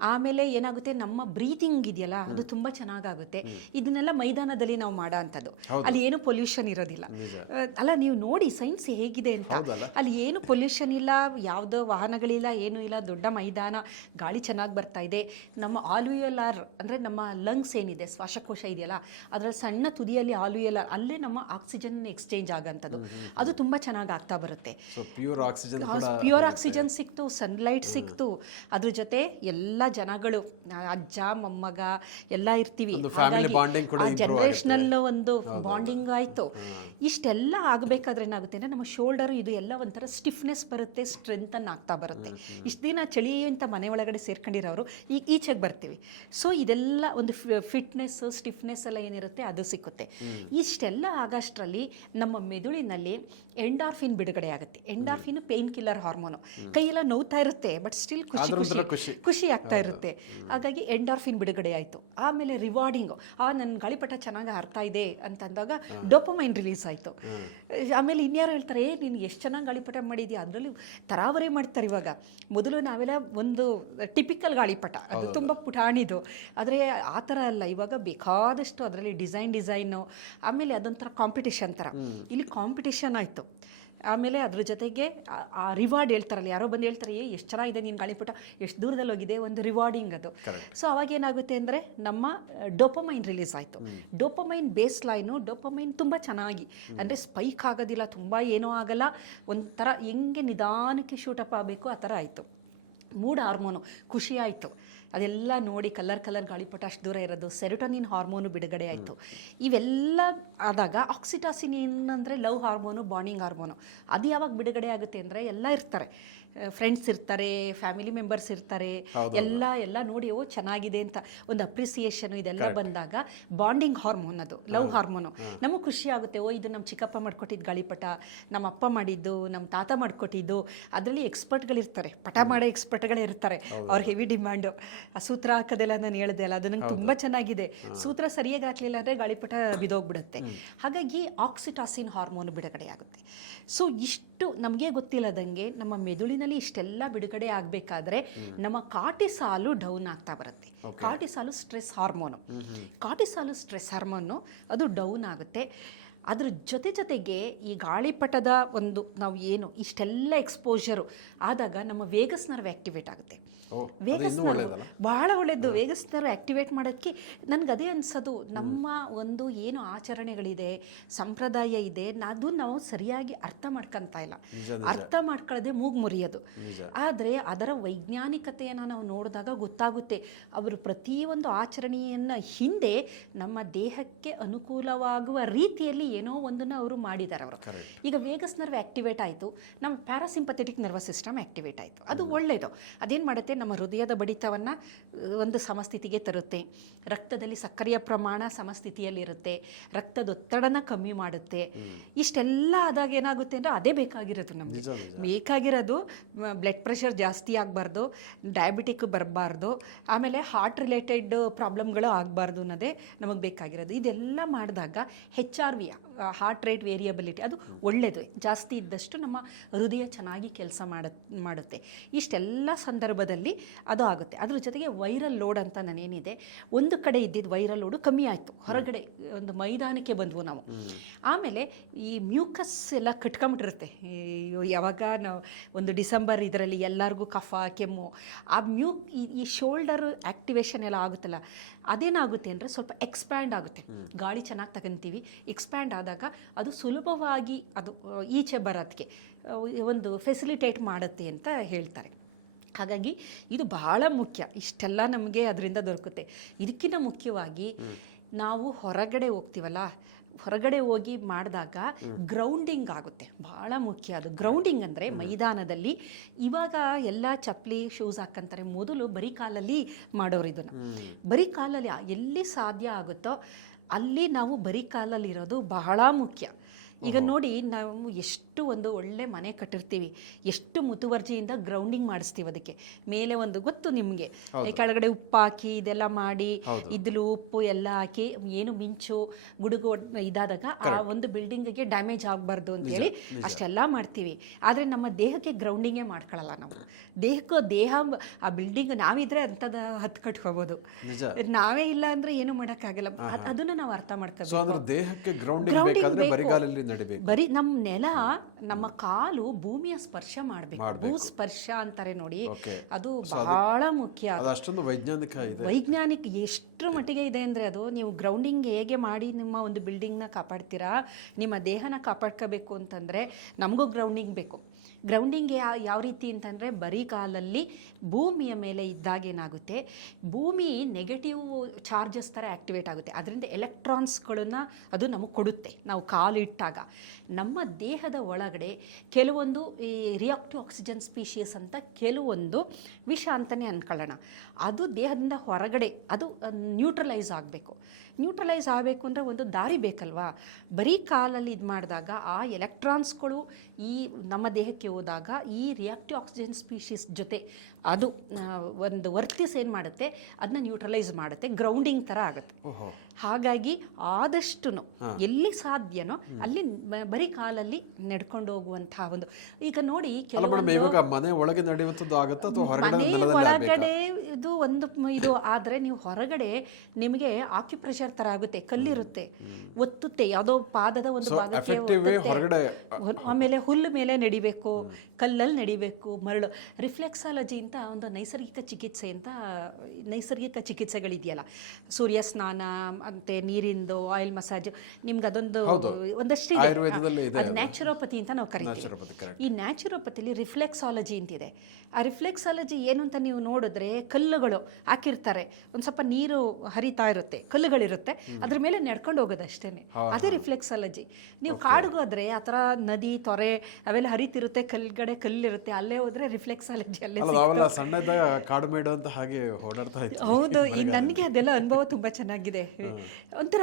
ಆಮೇಲೆ ಏನಾಗುತ್ತೆ ನಮ್ಮ ಬ್ರೀತಿಂಗ್ ಇದೆಯಲ್ಲ ಅದು ತುಂಬ ಚೆನ್ನಾಗಾಗುತ್ತೆ. ಇದನ್ನೆಲ್ಲ ಮೈದಾನದಲ್ಲಿ ನಾವು ಮಾಡೋ ಅಂಥದ್ದು. ಅಲ್ಲಿ ಏನು ಪೊಲ್ಯೂಷನ್ ಇರೋದಿಲ್ಲ ಅಲ್ಲ. ನೀವು ನೋಡಿ ಸೈನ್ಸ್ ಹೇಗಿದೆ ಅಂತ, ಅಲ್ಲಿ ಏನು ಪೊಲ್ಯೂಷನ್ ಇಲ್ಲ, ಯಾವುದೋ ವಾಹನಗಳಿಲ್ಲ, ಏನೂ ಇಲ್ಲ, ದೊಡ್ಡ ಮೈದಾನ, ಗಾಳಿ ಚೆನ್ನಾಗಿ ಬರ್ತಾ ಇದೆ. ನಮ್ಮ ಆಲ್ವಿಯೋಲಾರ್ ಅಂದರೆ ನಮ್ಮ ಲಂಗ್ಸ್ ಏನಿದೆ, ಶ್ವಾಸಕೋಶ ಇದೆಯಲ್ಲ, ಅದರ ಸಣ್ಣ ತುದಿಯಲ್ಲಿ ಆಲ್ವಿಯೋಲಾರ್, ಅಲ್ಲೇ ನಮ್ಮ ಆಕ್ಸಿಜನ್ ಎಕ್ಸ್ಚೇಂಜ್ ಆಗೋಂಥದ್ದು, ಅದು ತುಂಬ ಚೆನ್ನಾಗಿ ಆಗ್ತಾ ಬರುತ್ತೆ. ಪ್ಯೂರ್ ಆಕ್ಸಿಜನ್ ಸಿಕ್ತು, ಸನ್ಲೈಟ್ ಸಿಕ್ತು. ಅದ್ರ ಜೊತೆ ಎಲ್ಲ ಜನಗಳು, ಅಜ್ಜ ಮೊಮ್ಮಗ ಎಲ್ಲ ಇರ್ತೀವಿ, ಜನರೇಷನಲ್ ಒಂದು ಬಾಂಡಿಂಗ್ ಆಯಿತು. ಇಷ್ಟೆಲ್ಲ ಆಗಬೇಕಾದ್ರೆ ಏನಾಗುತ್ತೆ ಅಂದರೆ ನಮ್ಮ ಶೋಲ್ಡರ್ ಇದು ಎಲ್ಲ ಒಂಥರ ಸ್ಟಿಫ್ನೆಸ್ ಬರುತ್ತೆ, ಸ್ಟ್ರೆಂತನ್ ಆಗ್ತಾ ಬರುತ್ತೆ. ಇಷ್ಟು ದಿನ ಚಳಿ ಅಂತ ಮನೆ ಒಳಗಡೆ ಸೇರ್ಕೊಂಡಿರೋರು ಈಗ ಈಚೆಗೆ ಬರ್ತೀವಿ. ಸೊ ಇದೆಲ್ಲ ಒಂದು ಫಿಟ್ನೆಸ್, ಸ್ಟಿಫ್ನೆಸ್ ಎಲ್ಲ ಏನಿರುತ್ತೆ ಅದು ಸಿಕ್ಕುತ್ತೆ. ಇಷ್ಟೆಲ್ಲ ಆಗಷ್ಟರಲ್ಲಿ ನಮ್ಮ ಮೆದುಳಿನಲ್ಲಿ ಎಂಡಾರ್ಫಿನ್ ಬಿಡುಗಡೆ ಆಗುತ್ತೆ. Endorphin pain killer hormone hormone. ಕೈಯೆಲ್ಲ ನೋವ್ತಾ ಇರುತ್ತೆ, ಬಟ್ ಸ್ಟಿಲ್ ಖುಷಿ ಆಗ್ತಾ ಇರುತ್ತೆ. ಹಾಗಾಗಿ ಎಂಡಾರ್ಫಿನ್ ಬಿಡುಗಡೆ ಆಯಿತು. ಆಮೇಲೆ ರಿವಾರ್ಡಿಂಗು, ನನ್ನ ಗಾಳಿಪಟ ಚೆನ್ನಾಗಿ ಹಾರ್ತಾ ಇದೆ ಅಂತಂದಾಗ ಡೋಪಮೈನ್ ರಿಲೀಸ್ ಆಯಿತು. ಆಮೇಲೆ ಇನ್ಯಾರು ಹೇಳ್ತಾರೆ, ನೀನು ಎಷ್ಟು ಚೆನ್ನಾಗಿ ಗಾಳಿಪಟ ಮಾಡಿದ್ಯಾ, ಅದರಲ್ಲಿ ತರಾವರಿ ಮಾಡ್ತಾರೆ. ಇವಾಗ ಮೊದಲು ನಾವೆಲ್ಲ ಒಂದು ಟಿಪಿಕಲ್ ಗಾಳಿಪಟ, ಅದು ತುಂಬ ಪುಟಾಣಿದು, ಆದರೆ ಆ ಥರ ಅಲ್ಲ. ಇವಾಗ ಬೇಕಾದಷ್ಟು ಅದರಲ್ಲಿ ಡಿಸೈನು, ಆಮೇಲೆ ಅದೊಂಥರ ಕಾಂಪಿಟೇಷನ್ ಥರ. ಇಲ್ಲಿ ಕಾಂಪಿಟೇಷನ್ ಆಯಿತು. ಆಮೇಲೆ ಅದ್ರ ಜೊತೆಗೆ ಆ ರಿವಾರ್ಡ್ ಹೇಳ್ತಾರಲ್ಲ, ಯಾರೋ ಬಂದು ಹೇಳ್ತಾರೆ, ಎಷ್ಟು ಚೆನ್ನಾಗಿದೆ ನೀನು ಗಾಳಿಪಟ, ಎಷ್ಟು ದೂರದಲ್ಲಿ ಹೋಗಿದೆ, ಒಂದು ರಿವಾರ್ಡಿಂಗ್ ಅದು. ಸೊ ಅವಾಗ ಏನಾಗುತ್ತೆ ಅಂದರೆ ನಮ್ಮ ಡೋಪಮೈನ್ ರಿಲೀಸ್ ಆಯಿತು. ಡೋಪಮೈನ್ ಬೇಸ್ ಲೈನು, ಡೋಪಮೈನ್ ತುಂಬ ಚೆನ್ನಾಗಿ ಅಂದರೆ ಸ್ಪೈಕ್ ಆಗೋದಿಲ್ಲ, ತುಂಬ ಏನೂ ಆಗಲ್ಲ, ಒಂಥರ ಹೆಂಗೆ ನಿಧಾನಕ್ಕೆ ಶೂಟಪ್ ಆಗಬೇಕು ಆ ಥರ ಆಯಿತು. ಮೂಡ್ ಹಾರ್ಮೋನು ಖುಷಿ ಆಯಿತು. ಅದೆಲ್ಲ ನೋಡಿ ಕಲರ್ ಗಾಳಿಪಟ ಅಷ್ಟು ದೂರ ಇರೋದು, ಸೆರೋಟೋನಿನ್ ಹಾರ್ಮೋನು ಬಿಡುಗಡೆ ಆಯಿತು. ಇವೆಲ್ಲ ಆದಾಗ ಆಕ್ಸಿಟಾಸಿನ್ ಏನಂದರೆ ಲವ್ ಹಾರ್ಮೋನು, ಬಾಂಡಿಂಗ್ ಹಾರ್ಮೋನು, ಅದು ಯಾವಾಗ ಬಿಡುಗಡೆ ಆಗುತ್ತೆ ಅಂದರೆ ಎಲ್ಲ ಇರ್ತಾರೆ, ಫ್ರೆಂಡ್ಸ್ ಇರ್ತಾರೆ, ಫ್ಯಾಮಿಲಿ ಮೆಂಬರ್ಸ್ ಇರ್ತಾರೆ, ಎಲ್ಲ ನೋಡಿ ಚೆನ್ನಾಗಿದೆ ಅಂತ ಒಂದು ಅಪ್ರಿಸಿಯೇಷನು ಇದೆಲ್ಲ ಬಂದಾಗ ಬಾಂಡಿಂಗ್ ಹಾರ್ಮೋನ್, ಅದು ಲವ್ ಹಾರ್ಮೋನು. ನಮಗೆ ಖುಷಿ ಆಗುತ್ತೆ, ಇದು ನಮ್ಮ ಚಿಕ್ಕಪ್ಪ ಮಾಡ್ಕೊಟ್ಟಿದ್ದು ಗಾಳಿಪಟ, ನಮ್ಮ ಅಪ್ಪ ಮಾಡಿದ್ದು, ನಮ್ಮ ತಾತ ಮಾಡ್ಕೊಟ್ಟಿದ್ದು. ಅದರಲ್ಲಿ ಎಕ್ಸ್ಪರ್ಟ್ಗಳಿರ್ತಾರೆ, ಪಟ ಮಾಡೋ ಎಕ್ಸ್ಪರ್ಟ್ಗಳೇ ಇರ್ತಾರೆ, ಅವ್ರ ಹೆವಿ ಡಿಮ್ಯಾಂಡು. ಆ ಸೂತ್ರ ಹಾಕೋದೆಲ್ಲ ನಾನು ಹೇಳಿದೆ ಅಲ್ಲ, ಅದು ನಂಗೆ ತುಂಬ ಚೆನ್ನಾಗಿದೆ. ಸೂತ್ರ ಸರಿಯಾಗಿ ಹಾಕಲಿಲ್ಲ ಅಂದರೆ ಗಾಳಿಪಟ ಬಿದೋಗ್ಬಿಡುತ್ತೆ. ಹಾಗಾಗಿ ಆಕ್ಸಿಟಾಸಿನ್ ಹಾರ್ಮೋನ್ ಬಿಡುಗಡೆ ಆಗುತ್ತೆ. ಸೊ ಇಷ್ಟು ನಮಗೆ ಗೊತ್ತಿಲ್ಲದಂಗೆ ನಮ್ಮ ಮೆದುಳಿನಲ್ಲಿ ಇಷ್ಟೆಲ್ಲ ಬಿಡುಗಡೆ ಆಗಬೇಕಾದ್ರೆ ನಮ್ಮ ಕಾರ್ಟಿಸಾಲು ಡೌನ್ ಆಗ್ತಾ ಬರುತ್ತೆ. ಕಾರ್ಟಿಸಾಲು ಸ್ಟ್ರೆಸ್ ಹಾರ್ಮೋನು, ಅದು ಡೌನ್ ಆಗುತ್ತೆ. ಅದ್ರ ಜೊತೆಗೆ ಈ ಗಾಳಿಪಟದ ಒಂದು ನಾವು ಏನು ಇಷ್ಟೆಲ್ಲ ಎಕ್ಸ್ಪೋಜರು ಆದಾಗ ನಮ್ಮ ವೇಗಸ್ ನರ್ವ್ ಆ್ಯಕ್ಟಿವೇಟ್ ಆಗುತ್ತೆ. ವೇಗಸ್ ನರ್ವ್ ಭಾಳ ಒಳ್ಳೆಯದು. ವೇಗಸ್ ನರ್ವ್ ಆ್ಯಕ್ಟಿವೇಟ್ ಮಾಡೋದಕ್ಕೆ ನನಗೆ ಅದೇ ಅನಿಸೋದು, ನಮ್ಮ ಒಂದು ಏನು ಆಚರಣೆಗಳಿದೆ, ಸಂಪ್ರದಾಯ ಇದೆ, ಅದು ನಾವು ಸರಿಯಾಗಿ ಅರ್ಥ ಮಾಡ್ಕೊತಾ ಇಲ್ಲ. ಅರ್ಥ ಮಾಡ್ಕೊಳ್ಳೋದೇ ಮೂಗು ಮುರಿಯೋದು. ಆದರೆ ಅದರ ವೈಜ್ಞಾನಿಕತೆಯನ್ನು ನಾವು ನೋಡಿದಾಗ ಗೊತ್ತಾಗುತ್ತೆ, ಅವರು ಪ್ರತಿಯೊಂದು ಆಚರಣೆಯನ್ನು ಹಿಂದೆ ನಮ್ಮ ದೇಹಕ್ಕೆ ಅನುಕೂಲವಾಗುವ ರೀತಿಯಲ್ಲಿ ಏನೋ ಒಂದನ್ನು ಅವರು ಮಾಡಿದ್ದಾರೆ ಅವರು. ಈಗ ವೇಗಸ್ ನರ್ವ್ ಆ್ಯಕ್ಟಿವೇಟ್ ಆಯಿತು, ನಮ್ಮ ಪ್ಯಾರಾಸಿಂಪಥೆಟಿಕ್ ನರ್ವಸ್ ಸಿಸ್ಟಮ್ ಆ್ಯಕ್ಟಿವೇಟ್ ಆಯಿತು. ಅದು ಒಳ್ಳೆಯದು. ಅದೇನು ಮಾಡುತ್ತೆ, ನಮ್ಮ ಹೃದಯದ ಬಡಿತವನ್ನು ಒಂದು ಸಮಸ್ಥಿತಿಗೆ ತರುತ್ತೆ, ರಕ್ತದಲ್ಲಿ ಸಕ್ಕರೆಯ ಪ್ರಮಾಣ ಸಮಸ್ಥಿತಿಯಲ್ಲಿರುತ್ತೆ, ರಕ್ತದೊತ್ತಡನ ಕಮ್ಮಿ ಮಾಡುತ್ತೆ. ಇಷ್ಟೆಲ್ಲ ಆದಾಗ ಏನಾಗುತ್ತೆ ಅಂದರೆ ಅದೇ ಬೇಕಾಗಿರೋದು ನಮಗೆ. ಬೇಕಾಗಿರೋದು ಬ್ಲಡ್ ಪ್ರೆಷರ್ ಜಾಸ್ತಿ ಆಗಬಾರ್ದು, ಡಯಾಬಿಟಿಕ್ ಬರಬಾರ್ದು, ಆಮೇಲೆ ಹಾರ್ಟ್ ರಿಲೇಟೆಡ್ ಪ್ರಾಬ್ಲಮ್ಗಳು ಆಗಬಾರ್ದು ಅನ್ನೋದೇ ನಮಗೆ ಬೇಕಾಗಿರೋದು. ಇದೆಲ್ಲ ಮಾಡಿದಾಗ HRV, ಹಾರ್ಟ್ ರೇಟ್ ವೇರಿಯಬಿಲಿಟಿ, ಅದು ಒಳ್ಳೆಯದು. ಜಾಸ್ತಿ ಇದ್ದಷ್ಟು ನಮ್ಮ ಹೃದಯ ಚೆನ್ನಾಗಿ ಕೆಲಸ ಮಾಡುತ್ತೆ. ಇಷ್ಟೆಲ್ಲ ಸಂದರ್ಭದಲ್ಲಿ ಅದು ಆಗುತ್ತೆ. ಅದ್ರ ಜೊತೆಗೆ ವೈರಲ್ ಲೋಡ್ ಅಂತ ನಾನೇನಿದೆ, ಒಂದು ಕಡೆ ಇದ್ದಿದ್ದು ವೈರಲ್ ಲೋಡು ಕಮ್ಮಿ ಆಯಿತು, ಹೊರಗಡೆ ಒಂದು ಮೈದಾನಕ್ಕೆ ಬಂದ್ವು ನಾವು. ಆಮೇಲೆ ಈ ಮ್ಯೂಕಸ್ ಎಲ್ಲ ಕಟ್ಕೊಂಬಿಟ್ಟಿರುತ್ತೆ. ಯಾವಾಗ ನಾವು ಒಂದು ಡಿಸೆಂಬರ್ ಇದರಲ್ಲಿ ಎಲ್ಲರಿಗೂ ಕಫ ಕೆಮ್ಮು, ಆ ಈ ಶೋಲ್ಡರ್ ಆ್ಯಕ್ಟಿವೇಶನ್ ಎಲ್ಲ ಆಗುತ್ತಲ್ಲ, ಅದೇನಾಗುತ್ತೆ ಅಂದರೆ ಸ್ವಲ್ಪ ಎಕ್ಸ್ಪ್ಯಾಂಡ್ ಆಗುತ್ತೆ. ಗಾಳಿ ಚೆನ್ನಾಗಿ ತಗೊಂತೀವಿ, ಎಕ್ಸ್ಪ್ಯಾಂಡ್ ಆದಾಗ ಅದು ಸುಲಭವಾಗಿ ಅದು ಈಚೆ ಬರೋದಕ್ಕೆ ಒಂದು ಫೆಸಿಲಿಟೇಟ್ ಮಾಡುತ್ತೆ ಅಂತ ಹೇಳ್ತಾರೆ. ಹಾಗಾಗಿ ಇದು ಬಹಳ ಮುಖ್ಯ. ಇಷ್ಟೆಲ್ಲ ನಮಗೆ ಅದರಿಂದ ದೊರಕುತ್ತೆ. ಇದಕ್ಕಿಂತ ಮುಖ್ಯವಾಗಿ ನಾವು ಹೊರಗಡೆ ಹೋಗ್ತೀವಲ್ಲ, ಹೊರಗಡೆ ಹೋಗಿ ಮಾಡಿದಾಗ ಗ್ರೌಂಡಿಂಗ್ ಆಗುತ್ತೆ, ಭಾಳ ಮುಖ್ಯ ಅದು. ಗ್ರೌಂಡಿಂಗ್ ಅಂದರೆ ಮೈದಾನದಲ್ಲಿ ಇವಾಗ ಎಲ್ಲ ಚಪ್ಪಲಿ ಶೂಸ್ ಹಾಕಂತಾರೆ, ಮೊದಲು ಬರೀ ಕಾಲಲ್ಲಿ ಮಾಡೋರು ಇದನ್ನು. ಬರೀ ಕಾಲಲ್ಲಿ ಎಲ್ಲಿ ಸಾಧ್ಯ ಆಗುತ್ತೋ ಅಲ್ಲಿ ನಾವು ಬರೀ ಕಾಲಲ್ಲಿ ಇರೋದು ಬಹಳ ಮುಖ್ಯ. ಈಗ ನೋಡಿ, ನಾವು ಎಷ್ಟು ಒಂದು ಒಳ್ಳೆ ಮನೆ ಕಟ್ಟಿರ್ತೀವಿ, ಎಷ್ಟು ಮುತುವರ್ಜಿಯಿಂದ ಗ್ರೌಂಡಿಂಗ್ ಮಾಡಿಸ್ತೀವಿ. ಅದಕ್ಕೆ ಮೇಲೆ ಒಂದು ಗೊತ್ತು ನಿಮಗೆ, ಕೆಳಗಡೆ ಉಪ್ಪು ಹಾಕಿ ಇದೆಲ್ಲ ಮಾಡಿ, ಇದ್ಲು ಉಪ್ಪು ಎಲ್ಲ ಹಾಕಿ, ಏನು ಮಿಂಚು ಗುಡುಗು ಇದಾದಾಗ ಆ ಒಂದು ಬಿಲ್ಡಿಂಗಿಗೆ ಡ್ಯಾಮೇಜ್ ಆಗಬಾರ್ದು ಅಂತೇಳಿ ಅಷ್ಟೆಲ್ಲ ಮಾಡ್ತೀವಿ. ಆದರೆ ನಮ್ಮ ದೇಹಕ್ಕೆ ಗ್ರೌಂಡಿಂಗೇ ಮಾಡ್ಕೊಳ್ಳಲ್ಲ ನಾವು. ದೇಹ ಆ ಬಿಲ್ಡಿಂಗ್ ನಾವಿದ್ರೆ ಅಂಥದ್ದು ಹತ್ತು ಕಟ್ಕೋಬೋದು, ನಾವೇ ಇಲ್ಲ ಅಂದರೆ ಏನು ಮಾಡೋಕ್ಕಾಗಲ್ಲ. ಅದನ್ನು ನಾವು ಅರ್ಥ ಮಾಡ್ಕೋಬೇಕು. ದೇಹಕ್ಕೆ ಗ್ರೌಂಡಿಂಗ್ ಬರೀ ನಮ್ಮ ನೆಲ, ನಮ್ಮ ಕಾಲು ಭೂಮಿಯ ಸ್ಪರ್ಶ ಮಾಡಬೇಕು. ಭೂ ಸ್ಪರ್ಶ ಅಂತಾರೆ ನೋಡಿ, ಅದು ಬಹಳ ಮುಖ್ಯ. ವೈಜ್ಞಾನಿಕ ಎಷ್ಟರ ಮಟ್ಟಿಗೆ ಇದೆ ಅಂದರೆ, ಅದು ನೀವು ಗ್ರೌಂಡಿಂಗ್ ಹೇಗೆ ಮಾಡಿ ನಿಮ್ಮ ಒಂದು ಬಿಲ್ಡಿಂಗ್ನ ಕಾಪಾಡ್ತೀರಾ, ನಿಮ್ಮ ದೇಹನ ಕಾಪಾಡ್ಕೋಬೇಕು ಅಂತಂದರೆ ನಮಗೂ ಗ್ರೌಂಡಿಂಗ್ ಬೇಕು. ಗ್ರೌಂಡಿಂಗ್ ಯಾವ ರೀತಿ ಅಂತಂದರೆ, ಬರೀ ಕಾಲಲ್ಲಿ ಭೂಮಿಯ ಮೇಲೆ ಇದ್ದಾಗ ಏನಾಗುತ್ತೆ, ಭೂಮಿ ನೆಗೆಟಿವ್ ಚಾರ್ಜಸ್ ಥರ ಆ್ಯಕ್ಟಿವೇಟ್ ಆಗುತ್ತೆ. ಅದರಿಂದ ಎಲೆಕ್ಟ್ರಾನ್ಸ್ಗಳನ್ನು ಅದು ನಮಗೆ ಕೊಡುತ್ತೆ. ನಾವು ಕಾಲು ಇಟ್ಟಾಗ ನಮ್ಮ ದೇಹದ ಒಳಗಡೆ ಕೆಲವೊಂದು ಈ ರಿಯಾಕ್ಟಿವ್ ಆಕ್ಸಿಜನ್ ಸ್ಪೀಷೀಸ್ ಅಂತ ಕೆಲವೊಂದು ವಿಷ ಅಂತಲೇ ಅಂದ್ಕೊಳ್ಳೋಣ, ಅದು ದೇಹದಿಂದ ಹೊರಗಡೆ ಅದು ನ್ಯೂಟ್ರಲೈಸ್ ಆಗಬೇಕು. ನ್ಯೂಟ್ರಲೈಸ್ ಆಗಬೇಕು ಅಂದರೆ ಒಂದು ದಾರಿ ಬೇಕಲ್ವಾ. ಬರೀ ಕಾಲಲ್ಲಿ ಇದು ಮಾಡಿದಾಗ ಆ ಎಲೆಕ್ಟ್ರಾನ್ಸ್ಗಳು ಈ ನಮ್ಮ ದೇಹಕ್ಕೆ ಹೋದಾಗ ಈ ರಿಯಾಕ್ಟಿವ್ ಆಕ್ಸಿಜನ್ ಸ್ಪೀಷೀಸ್ ಜೊತೆ ಅದು ಒಂದು ವರ್ತಿಸ್ ಏನು ಮಾಡುತ್ತೆ, ಅದನ್ನ ನ್ಯೂಟ್ರಲೈಸ್ ಮಾಡುತ್ತೆ, ಗ್ರೌಂಡಿಂಗ್ ಥರ ಆಗುತ್ತೆ. ಹಾಗಾಗಿ ಆದಷ್ಟು ಎಲ್ಲಿ ಸಾಧ್ಯನೋ ಅಲ್ಲಿ ಬರೀ ಕಾಲಲ್ಲಿ ನಡ್ಕೊಂಡು ಹೋಗುವಂತಹ ಒಂದು, ಈಗ ನೋಡಿ ಮನೆ ಒಳಗೆ ನಡೆಯುವಂಥದ್ದು ಆಗುತ್ತಾ ಅಥವಾ ಮನೆ ಒಳಗಡೆ ಇದು ಒಂದು ಇದು ಆದರೆ ನೀವು ಹೊರಗಡೆ ನಿಮಗೆ ಆಕ್ಯುಪ್ರೆಷರ್ ತರ ಆಗುತ್ತೆ, ಕಲ್ಲಿರುತ್ತೆ, ಒತ್ತುತ್ತೆ, ಯಾವುದೋ ಪಾದದ ಒಂದು ಭಾಗಕ್ಕೆ ಒತ್ತುತ್ತೆ. ಆಮೇಲೆ ಹುಲ್ಲು ಮೇಲೆ ನಡಿಬೇಕು, ಕಲ್ಲಲ್ಲಿ ನಡಿಬೇಕು, ಮರಳು. ರಿಫ್ಲೆಕ್ಸಾಲಜಿ ಅಂತ ಒಂದು ನೈಸರ್ಗಿಕ ಚಿಕಿತ್ಸೆಗಳಿದೆಯಲ್ಲ, ಸೂರ್ಯ ಸ್ನಾನ ಅಂತೆ, ನೀರಿಂದು ಆಯಿಲ್ ಮಸಾಜ್, ನಿಮ್ಗೆ ಅದೊಂದು ಒಂದಷ್ಟು ಅದು ನ್ಯಾಚುರೋಪತಿ ಅಂತ ನಾವು ಕರಿತೀವಿ. ಈ ನ್ಯಾಚುರೋಪತಿಲಿ ರಿಫ್ಲೆಕ್ಸಾಲಜಿ ಅಂತಿದೆ. ಆ ರಿಫ್ಲೆಕ್ಸಾಲಜಿ ಏನು ಅಂತ ನೀವು ನೋಡಿದ್ರೆ, ಕಲ್ಲುಗಳು ಹಾಕಿರ್ತಾರೆ, ಒಂದು ಸ್ವಲ್ಪ ನೀರು ಹರಿತಾ ಇರುತ್ತೆ, ಕಲ್ಲುಗಳಿರುತ್ತೆ, ಅದ್ರ ಮೇಲೆ ನಡ್ಕೊಂಡು ಹೋಗೋದು ಅಷ್ಟೇನೆ, ಅದೇ ರಿಫ್ಲೆಕ್ಸಾಲಜಿ. ನೀವು ಕಾಡಿಗೆ ಹೋದ್ರೆ ಆ ಥರ ನದಿ ತೊರೆ ಅವೆಲ್ಲ ಹರಿತಿರುತ್ತೆ, ಕಲ್ಲಿರುತ್ತೆ, ಅಲ್ಲೇ ಹೋದ್ರೆ ರಿಫ್ಲೆಕ್ಸಾಲಜಿ ಅಲ್ಲೇ ಸಣ್ಣದಾಗ ಕಾಡು ಮೇಡು ಅಂತ ಹಾಗೆ ಓಡಾಡ್ತಾ ಇತ್ತು. ಹೌದು, ಈಗ ನನಗೆ ಅದೆಲ್ಲ ಅನುಭವ ತುಂಬಾ ಚೆನ್ನಾಗಿದೆ. ಒಂಥರ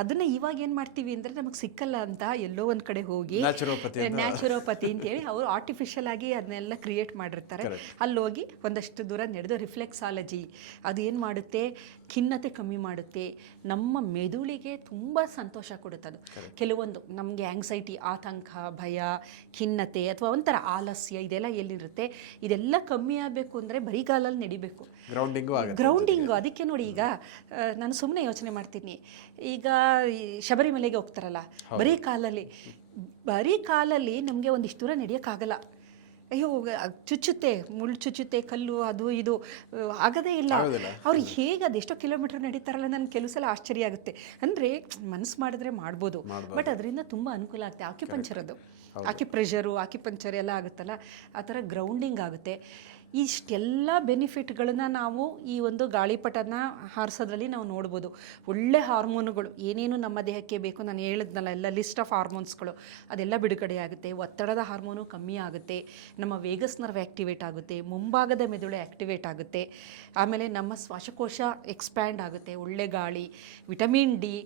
ಅದನ್ನ ಇವಾಗ ಏನ್ ಮಾಡ್ತೀವಿ ಅಂದ್ರೆ ನಮಗೆ ಸಿಕ್ಕಲ್ಲ ಅಂತ ಎಲ್ಲೋ ಒಂದ್ ಕಡೆ ಹೋಗಿ ನ್ಯಾಚುರೋಪತಿ ಅಂತೇಳಿ ಅವರು ಆರ್ಟಿಫಿಷಿಯಲ್ ಆಗಿ ಅದನ್ನೆಲ್ಲ ಕ್ರಿಯೇಟ್ ಮಾಡಿರ್ತಾರೆ. ಅಲ್ಲಿ ಹೋಗಿ ಒಂದಷ್ಟು ದೂರ ನಡೆದು ರಿಫ್ಲೆಕ್ಸಾಲಜಿ ಅದು ಏನು ಮಾಡುತ್ತೆ, ಖಿನ್ನತೆ ಕಮ್ಮಿ ಮಾಡುತ್ತೆ, ನಮ್ಮ ಮೆದುಳಿಗೆ ತುಂಬ ಸಂತೋಷ ಕೊಡುತ್ತೆ. ಅದು ಕೆಲವೊಂದು ನಮಗೆ ಆಂಗ್ಸೈಟಿ, ಆತಂಕ, ಭಯ, ಖಿನ್ನತೆ ಅಥವಾ ಒಂಥರ ಆಲಸ್ಯ ಇದೆಲ್ಲ ಎಲ್ಲಿರುತ್ತೆ, ಇದೆಲ್ಲ ಕಮ್ಮಿ ಆಗಬೇಕು ಅಂದರೆ ಬರಿಗಾಲಲ್ಲಿ ನಡಿಬೇಕು, ಗ್ರೌಂಡಿಂಗು. ಅದಕ್ಕೆ ನೋಡಿ, ಈಗ ನಾನು ಸುಮ್ಮನೆ ಯೋಚನೆ ಮಾಡ್ತೀನಿ, ಈಗ ಶಬರಿಮಲೆಗೆ ಹೋಗ್ತಾರಲ್ಲ, ಬರೀ ಕಾಲಲ್ಲಿ ನಮಗೆ ಒಂದಿಷ್ಟು ದೂರ ನಡೆಯೋಕ್ಕಾಗಲ್ಲ. ಅಯ್ಯೋ ಚುಚ್ಚುತ್ತೆ, ಮುಳ್ಳು ಚುಚ್ಚುತ್ತೆ, ಕಲ್ಲು ಅದು ಇದು ಆಗದೇ ಇಲ್ಲ. ಅವ್ರು ಹೇಗೆ ಅದೆಷ್ಟೋ ಕಿಲೋಮೀಟರ್ ನಡೀತಾರಲ್ಲ, ನನಗೆ ಕೆಲವು ಸಲ ಆಶ್ಚರ್ಯ ಆಗುತ್ತೆ. ಅಂದರೆ ಮನಸ್ಸು ಮಾಡಿದ್ರೆ ಮಾಡ್ಬೋದು, ಬಟ್ ಅದರಿಂದ ತುಂಬ ಅನುಕೂಲ ಆಗುತ್ತೆ. ಆಕ್ಯುಪ್ರೆಷರ್ ಎಲ್ಲ ಆಗುತ್ತಲ್ಲ, ಆ ಥರ ಗ್ರೌಂಡಿಂಗ್ ಆಗುತ್ತೆ. ಇಷ್ಟೆಲ್ಲ ಬೆನಿಫಿಟ್ಗಳನ್ನ ನಾವು ಈ ಒಂದು ಗಾಳಿಪಟನ ಹಾರಿಸೋದ್ರಲ್ಲಿ ನಾವು ನೋಡ್ಬೋದು. ಒಳ್ಳೆ ಹಾರ್ಮೋನುಗಳು ಏನೇನು ನಮ್ಮ ದೇಹಕ್ಕೆ ಬೇಕು, ನಾನು ಹೇಳಿದ್ನಲ್ಲ ಎಲ್ಲ ಲಿಸ್ಟ್ ಆಫ್ ಹಾರ್ಮೋನ್ಸ್ಗಳು, ಅದೆಲ್ಲ ಬಿಡುಗಡೆ ಆಗುತ್ತೆ. ಒತ್ತಡದ ಹಾರ್ಮೋನು ಕಮ್ಮಿ ಆಗುತ್ತೆ, ನಮ್ಮ ವೇಗಸ್ ನರ್ವ್ ಆ್ಯಕ್ಟಿವೇಟ್ ಆಗುತ್ತೆ, ಮುಂಭಾಗದ ಮೆದುಳು ಆ್ಯಕ್ಟಿವೇಟ್ ಆಗುತ್ತೆ, ಆಮೇಲೆ ನಮ್ಮ ಶ್ವಾಸಕೋಶ ಎಕ್ಸ್ಪ್ಯಾಂಡ್ ಆಗುತ್ತೆ, ಒಳ್ಳೆ ಗಾಳಿ, ವಿಟಮಿನ್ ಡಿ,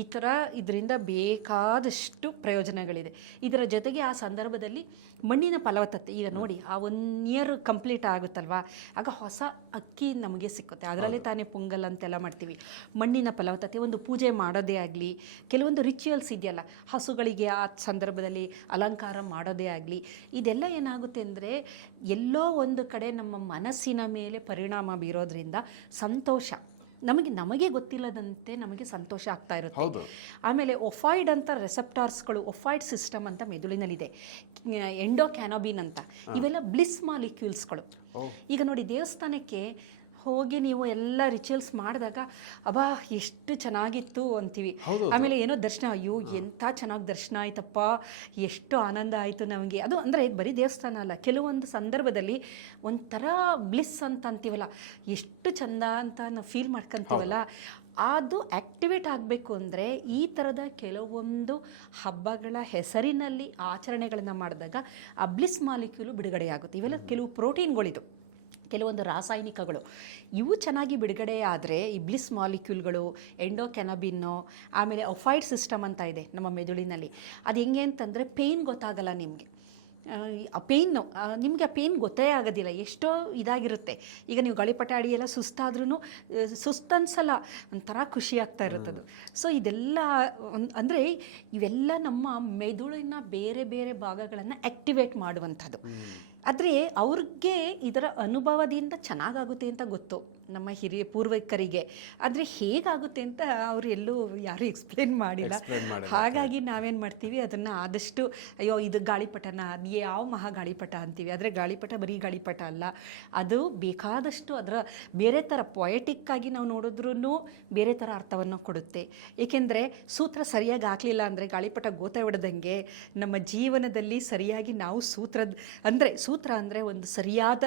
ಈ ಥರ ಇದರಿಂದ ಬೇಕಾದಷ್ಟು ಪ್ರಯೋಜನಗಳಿದೆ. ಇದರ ಜೊತೆಗೆ ಆ ಸಂದರ್ಭದಲ್ಲಿ ಮಣ್ಣಿನ ಫಲವತ್ತತೆ, ಈಗ ನೋಡಿ ಆ 1 ಇಯರ್ ಕಂಪ್ಲೀಟ್ ಆಗುತ್ತಲ್ವಾ, ಆಗ ಹೊಸ ಅಕ್ಕಿ ನಮಗೆ ಸಿಕ್ಕುತ್ತೆ. ಅದರಲ್ಲೇ ತಾನೇ ಪೊಂಗಲ್ ಅಂತೆಲ್ಲ ಮಾಡ್ತೀವಿ. ಮಣ್ಣಿನ ಫಲವತ್ತತೆ, ಒಂದು ಪೂಜೆ ಮಾಡೋದೇ ಆಗಲಿ, ಕೆಲವೊಂದು ರಿಚುವಲ್ಸ್ ಇದೆಯಲ್ಲ, ಹಸುಗಳಿಗೆ ಆ ಸಂದರ್ಭದಲ್ಲಿ ಅಲಂಕಾರ ಮಾಡೋದೇ ಆಗಲಿ, ಇದೆಲ್ಲ ಏನಾಗುತ್ತೆ ಅಂದರೆ ಎಲ್ಲೋ ಒಂದು ಕಡೆ ನಮ್ಮ ಮನಸ್ಸಿನ ಮೇಲೆ ಪರಿಣಾಮ ಬೀರೋದ್ರಿಂದ ಸಂತೋಷ, ನಮಗೆ ಗೊತ್ತಿಲ್ಲದಂತೆ ನಮಗೆ ಸಂತೋಷ ಆಗ್ತಾ ಇರುತ್ತೆ. ಆಮೇಲೆ ಒಫಾಯ್ಡ್ ಅಂತ ರೆಸೆಪ್ಟಾರ್ಸ್ಗಳು, ಒಫಾಯ್ಡ್ ಸಿಸ್ಟಮ್ ಅಂತ ಮೆದುಳಿನಲ್ಲಿದೆ, ಎಂಡೋಕ್ಯಾನೋಬಿನ್ ಅಂತ, ಇವೆಲ್ಲ ಬ್ಲಿಸ್ ಮಾಲಿಕ್ಯೂಲ್ಸ್ಗಳು. ಈಗ ನೋಡಿ, ದೇವಸ್ಥಾನಕ್ಕೆ ಹೋಗಿ ನೀವು ಎಲ್ಲ ರಿಚುವಲ್ಸ್ ಮಾಡಿದಾಗ ಅಬ್ಬಾ ಎಷ್ಟು ಚೆನ್ನಾಗಿತ್ತು ಅಂತೀವಿ. ಆಮೇಲೆ ಏನೋ ದರ್ಶನ, ಅಯ್ಯೋ ಎಂಥ ಚೆನ್ನಾಗಿ ದರ್ಶನ ಆಯ್ತಪ್ಪ, ಎಷ್ಟು ಆನಂದ ಆಯಿತು ನಮಗೆ. ಅದು ಅಂದರೆ ಬರೀ ದೇವಸ್ಥಾನ ಅಲ್ಲ, ಕೆಲವೊಂದು ಸಂದರ್ಭದಲ್ಲಿ ಒಂಥರ ಬ್ಲಿಸ್ ಅಂತ ಅಂತೀವಲ್ಲ, ಎಷ್ಟು ಚಂದ ಅಂತ ನಾವು ಫೀಲ್ ಮಾಡ್ಕೊತೀವಲ್ಲ, ಅದು ಆ್ಯಕ್ಟಿವೇಟ್ ಆಗಬೇಕು ಅಂದರೆ ಈ ಥರದ ಕೆಲವೊಂದು ಹಬ್ಬಗಳ ಹೆಸರಿನಲ್ಲಿ ಆಚರಣೆಗಳನ್ನು ಮಾಡಿದಾಗ ಆ ಬ್ಲಿಸ್ ಮಾಲಿಕ್ಯೂಲು ಬಿಡುಗಡೆಯಾಗುತ್ತೆ. ಇವೆಲ್ಲ ಕೆಲವು ಪ್ರೋಟೀನ್ಗಳಿದು, ಕೆಲವೊಂದು ರಾಸಾಯನಿಕಗಳು, ಇವು ಚೆನ್ನಾಗಿ ಬಿಡುಗಡೆ ಆದರೆ ಈ ಬ್ಲಿಸ್ ಮಾಲಿಕ್ಯೂಲ್ಗಳು, ಎಂಡೋಕ್ಯಾನಬಿನ್ನು, ಆಮೇಲೆ ಒಫಾಯ್ಡ್ ಸಿಸ್ಟಮ್ ಅಂತ ಇದೆ ನಮ್ಮ ಮೆದುಳಿನಲ್ಲಿ. ಅದು ಹೆಂಗೆ ಅಂತಂದರೆ ಪೇಯ್ನ್ ಗೊತ್ತಾಗಲ್ಲ ನಿಮಗೆ. ಆ ಪೇಯ್ನು ನಿಮಗೆ, ಆ ಪೇಯ್ನ್ ಗೊತ್ತೇ ಆಗೋದಿಲ್ಲ, ಎಷ್ಟೋ ಇದಾಗಿರುತ್ತೆ. ಈಗ ನೀವು ಗಾಳಿಪಟ ಆಡಿ ಎಲ್ಲ ಸುಸ್ತಾದ್ರೂ ಸುಸ್ತನ್ಸಲ್ಲ, ಒಂಥರ ಖುಷಿ ಆಗ್ತಾ ಇರುತ್ತದು. ಸೊ ಇದೆಲ್ಲ ಅಂದರೆ ಇವೆಲ್ಲ ನಮ್ಮ ಮೆದುಳಿನ ಬೇರೆ ಬೇರೆ ಭಾಗಗಳನ್ನು ಆ್ಯಕ್ಟಿವೇಟ್ ಮಾಡುವಂಥದ್ದು. ಆದರೆ ಅವ್ರಿಗೆ ಇದರ ಅನುಭವದಿಂದ ಚೆನ್ನಾಗಾಗುತ್ತೆ ಅಂತ ಗೊತ್ತು ನಮ್ಮ ಹಿರಿಯ ಪೂರ್ವಿಕರಿಗೆ, ಆದರೆ ಹೇಗಾಗುತ್ತೆ ಅಂತ ಅವರು ಎಲ್ಲೂ ಯಾರೂ ಎಕ್ಸ್ಪ್ಲೇನ್ ಮಾಡಿಲ್ಲ. ಹಾಗಾಗಿ ನಾವೇನು ಮಾಡ್ತೀವಿ, ಅದನ್ನು ಆದಷ್ಟು ಅಯ್ಯೋ ಇದು ಗಾಳಿಪಟನ, ಅದು ಯಾವ ಮಹಾ ಗಾಳಿಪಟ ಅಂತೀವಿ. ಆದರೆ ಗಾಳಿಪಟ ಬರೀ ಗಾಳಿಪಟ ಅಲ್ಲ, ಅದು ಬೇಕಾದಷ್ಟು ಅದರ ಬೇರೆ ಥರ ಪೊಯೆಟಿಕ್ಕಾಗಿ ನಾವು ನೋಡಿದ್ರೂ ಬೇರೆ ಥರ ಅರ್ಥವನ್ನು ಕೊಡುತ್ತೆ. ಏಕೆಂದರೆ ಸೂತ್ರ ಸರಿಯಾಗಿ ಹಾಕಲಿಲ್ಲ ಅಂದರೆ ಗಾಳಿಪಟ ಗೋತೆ ಹೊಡೆದಂಗೆ ನಮ್ಮ ಜೀವನದಲ್ಲಿ ಸರಿಯಾಗಿ ನಾವು ಸೂತ್ರ ಅಂದರೆ ಒಂದು ಸರಿಯಾದ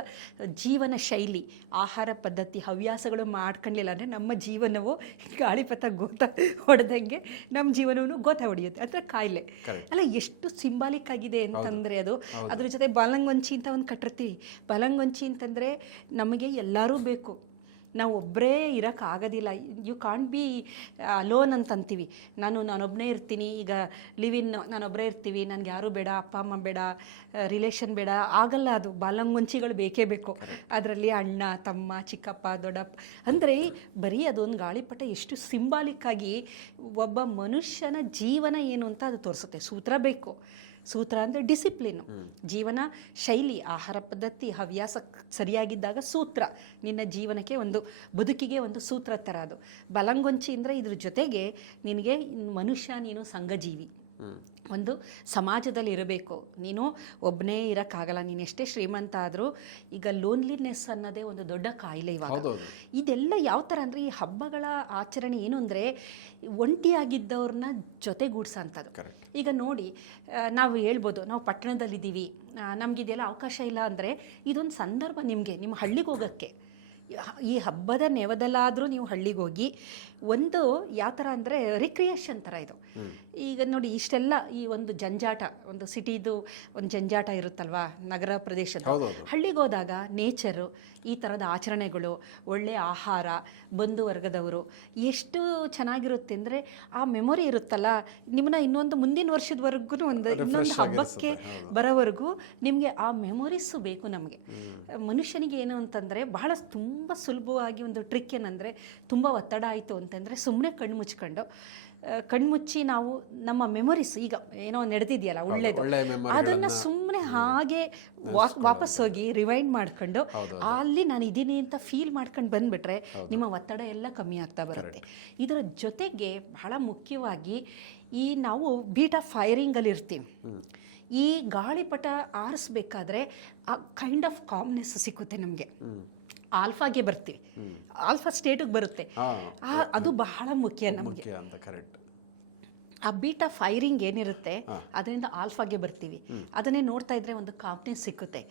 ಜೀವನ ಶೈಲಿ, ಆಹಾರ ಪದ್ಧತಿ, ಹವ್ಯಾಸಗಳು ಮಾಡ್ಕೊಳ್ಳಿಲ್ಲ ಅಂದರೆ ನಮ್ಮ ಜೀವನವು ಗಾಳಿಪಟ ಗೋತ ಹೊಡೆದಂಗೆ ನಮ್ಮ ಜೀವನವನ್ನು ಗೋತ ಹೊಡೆಯುತ್ತೆ. ಅದರ ಕಾಯಿಲೆ ಅಲ್ಲ, ಎಷ್ಟು ಸಿಂಬಾಲಿಕ್ ಆಗಿದೆ ಅಂತಂದರೆ ಅದು. ಅದ್ರ ಜೊತೆ ಬಾಲಂಗೊಂಚಿ ಅಂತ ಒಂದು ಕಟ್ಟಿರ್ತೀವಿ. ಬಾಲಂಗೊಂಚಿ ಅಂತಂದರೆ ನಮಗೆ ಎಲ್ಲರೂ ಬೇಕು, ನಾವು ಒಬ್ಬರೇ ಇರೋಕ್ಕಾಗೋದಿಲ್ಲ. ಯು ಕಾಂಟ್ ಬಿ ಅಲೋನ್ ಅಂತ ಅಂತೀವಿ. ನಾನೊಬ್ಬನೇ ಇರ್ತೀನಿ, ಈಗ ಲಿವಿನ್ ನಾನೊಬ್ಬರೇ ಇರ್ತೀವಿ, ನನಗೆ ಯಾರೂ ಬೇಡ, ಅಪ್ಪ ಅಮ್ಮ ಬೇಡ, ರಿಲೇಷನ್ ಬೇಡ, ಆಗಲ್ಲ. ಅದು ಬಾಲಂಗೊಂಚಿಗಳು ಬೇಕೇ ಬೇಕು. ಅದರಲ್ಲಿ ಅಣ್ಣ, ತಮ್ಮ, ಚಿಕ್ಕಪ್ಪ, ದೊಡ್ಡಪ್ಪ ಅಂದರೆ ಬರೀ ಅದೊಂದು ಗಾಳಿಪಟ ಎಷ್ಟು ಸಿಂಬಾಲಿಕ್ ಆಗಿ ಒಬ್ಬ ಮನುಷ್ಯನ ಜೀವನ ಏನು ಅಂತ ಅದು ತೋರಿಸುತ್ತೆ. ಸೂತ್ರ ಬೇಕು. ಸೂತ್ರ ಅಂದರೆ ಡಿಸಿಪ್ಲಿನು, ಜೀವನ ಶೈಲಿ, ಆಹಾರ ಪದ್ಧತಿ, ಹವ್ಯಾಸ ಸರಿಯಾಗಿದ್ದಾಗ ಸೂತ್ರ ನಿನ್ನ ಜೀವನಕ್ಕೆ ಒಂದು ಬದುಕಿಗೆ ಒಂದು ಸೂತ್ರ ಥರ. ಅದು ಬಲಂಗೊಂಚಿ ಅಂದರೆ ಇದ್ರ ಜೊತೆಗೆ ನಿನಗೆ ಮನುಷ್ಯ, ನೀನು ಸಂಘಜೀವಿ, ಒಂದು ಸಮಾಜದಲ್ಲಿ ಇರಬೇಕು. ನೀನು ಒಬ್ಬನೇ ಇರೋಕ್ಕಾಗಲ್ಲ. ನೀನು ಎಷ್ಟೇ ಶ್ರೀಮಂತ ಆದರೂ ಈಗ ಲೋನ್ಲಿನೆಸ್ ಅನ್ನೋದೇ ಒಂದು ದೊಡ್ಡ ಕಾಯಿಲೆ ಇವಾಗ. ಇದೆಲ್ಲ ಯಾವ ಥರ ಅಂದರೆ ಈ ಹಬ್ಬಗಳ ಆಚರಣೆ ಏನು ಅಂದರೆ ಒಂಟಿಯಾಗಿದ್ದವ್ರನ್ನ ಜೊತೆಗೂಡ್ಸೋ ಅಂಥದ್ದು. ಈಗ ನೋಡಿ, ನಾವು ಹೇಳ್ಬೋದು ನಾವು ಪಟ್ಟಣದಲ್ಲಿದ್ದೀವಿ, ನಮಗಿದೆಲ್ಲ ಅವಕಾಶ ಇಲ್ಲ ಅಂದರೆ ಇದೊಂದು ಸಂದರ್ಭ ನಿಮಗೆ, ನಿಮ್ಮ ಹಳ್ಳಿಗೆ ಹೋಗೋಕ್ಕೆ. ಈ ಹಬ್ಬದ ನೆವದಲ್ಲಾದರೂ ನೀವು ಹಳ್ಳಿಗೆ ಹೋಗಿ ಒಂದು ಯಾವ ಥರ ಅಂದರೆ ರಿಕ್ರಿಯೇಷನ್ ಥರ ಇದು. ಈಗ ನೋಡಿ ಇಷ್ಟೆಲ್ಲ ಈ ಒಂದು ಜಂಜಾಟ, ಒಂದು ಸಿಟಿದು ಒಂದು ಜಂಜಾಟ ಇರುತ್ತಲ್ವಾ ನಗರ ಪ್ರದೇಶದ, ಹಳ್ಳಿಗೆ ಹೋದಾಗ ನೇಚರು, ಈ ಥರದ ಆಚರಣೆಗಳು, ಒಳ್ಳೆಯ ಆಹಾರ, ಬಂಧು ವರ್ಗದವರು ಎಷ್ಟು ಚೆನ್ನಾಗಿರುತ್ತೆ ಅಂದರೆ ಆ ಮೆಮೊರಿ ಇರುತ್ತಲ್ಲ ನಿಮ್ಮನ್ನ ಇನ್ನೊಂದು ಮುಂದಿನ ವರ್ಷದವರೆಗೂ ಇನ್ನೊಂದು ಹಬ್ಬಕ್ಕೆ ಬರೋವರೆಗೂ ನಿಮಗೆ ಆ ಮೆಮೊರೀಸು ಬೇಕು. ನಮಗೆ ಮನುಷ್ಯನಿಗೆ ಏನು ಅಂತಂದರೆ ಬಹಳ ತುಂಬ ಸುಲಭವಾಗಿ ಒಂದು ಟ್ರಿಕ್ ಏನಂದರೆ, ತುಂಬ ಒತ್ತಡ ಆಯಿತು ಅಂತಂದರೆ ಸುಮ್ಮನೆ ಕಣ್ಮುಚ್ಚಿ ನಾವು ನಮ್ಮ ಮೆಮೊರೀಸ್ ಈಗ ಏನೋ ನಡೆದಿದೆಯಲ್ಲ ಒಳ್ಳೇದು, ಅದನ್ನು ಸುಮ್ಮನೆ ಹಾಗೆ ವಾಪಸ್ ಹೋಗಿ ರಿವೈಂಡ್ ಮಾಡ್ಕೊಂಡು ಅಲ್ಲಿ ನಾನು ಇದ್ದೀನಿ ಅಂತ ಫೀಲ್ ಮಾಡ್ಕೊಂಡು ಬಂದುಬಿಟ್ರೆ ನಿಮ್ಮ ಒತ್ತಡ ಎಲ್ಲ ಕಮ್ಮಿ ಆಗ್ತಾ ಬರುತ್ತೆ. ಇದರ ಜೊತೆಗೆ ಬಹಳ ಮುಖ್ಯವಾಗಿ ಈ ನಾವು ಬೀಟ್ ಆಫ್ ಫೈರಿಂಗಲ್ಲಿ ಇರ್ತೀವಿ. ಈ ಗಾಳಿಪಟ ಆರಿಸ್ಬೇಕಾದ್ರೆ ಆ ಕೈಂಡ್ ಆಫ್ ಕಾಮ್ನೆಸ್ ಸಿಕ್ಕುತ್ತೆ ನಮಗೆ. ಆಲ್ಫಾಗೆ ಬರ್ತೀವಿ, ಆಲ್ಫಾ ಸ್ಟೇಟಿಗೆ ಬರುತ್ತೆ. ಅದು ಬಹಳ ಮುಖ್ಯ ನಮಗೆ. ಆ ಬೀಟ್ ಆಫ್ ಫೈರಿಂಗ್ ಏನಿರುತ್ತೆ ಅದರಿಂದ ಆಲ್ಫಾಗೆ ಬರ್ತೀವಿ. ಅದನ್ನೇ ನೋಡ್ತಾ ಇದ್ರೆ ಒಂದು ಕಾಮ್ನೆಸ್ ಸಿಕ್ಕುತ್ತೆ,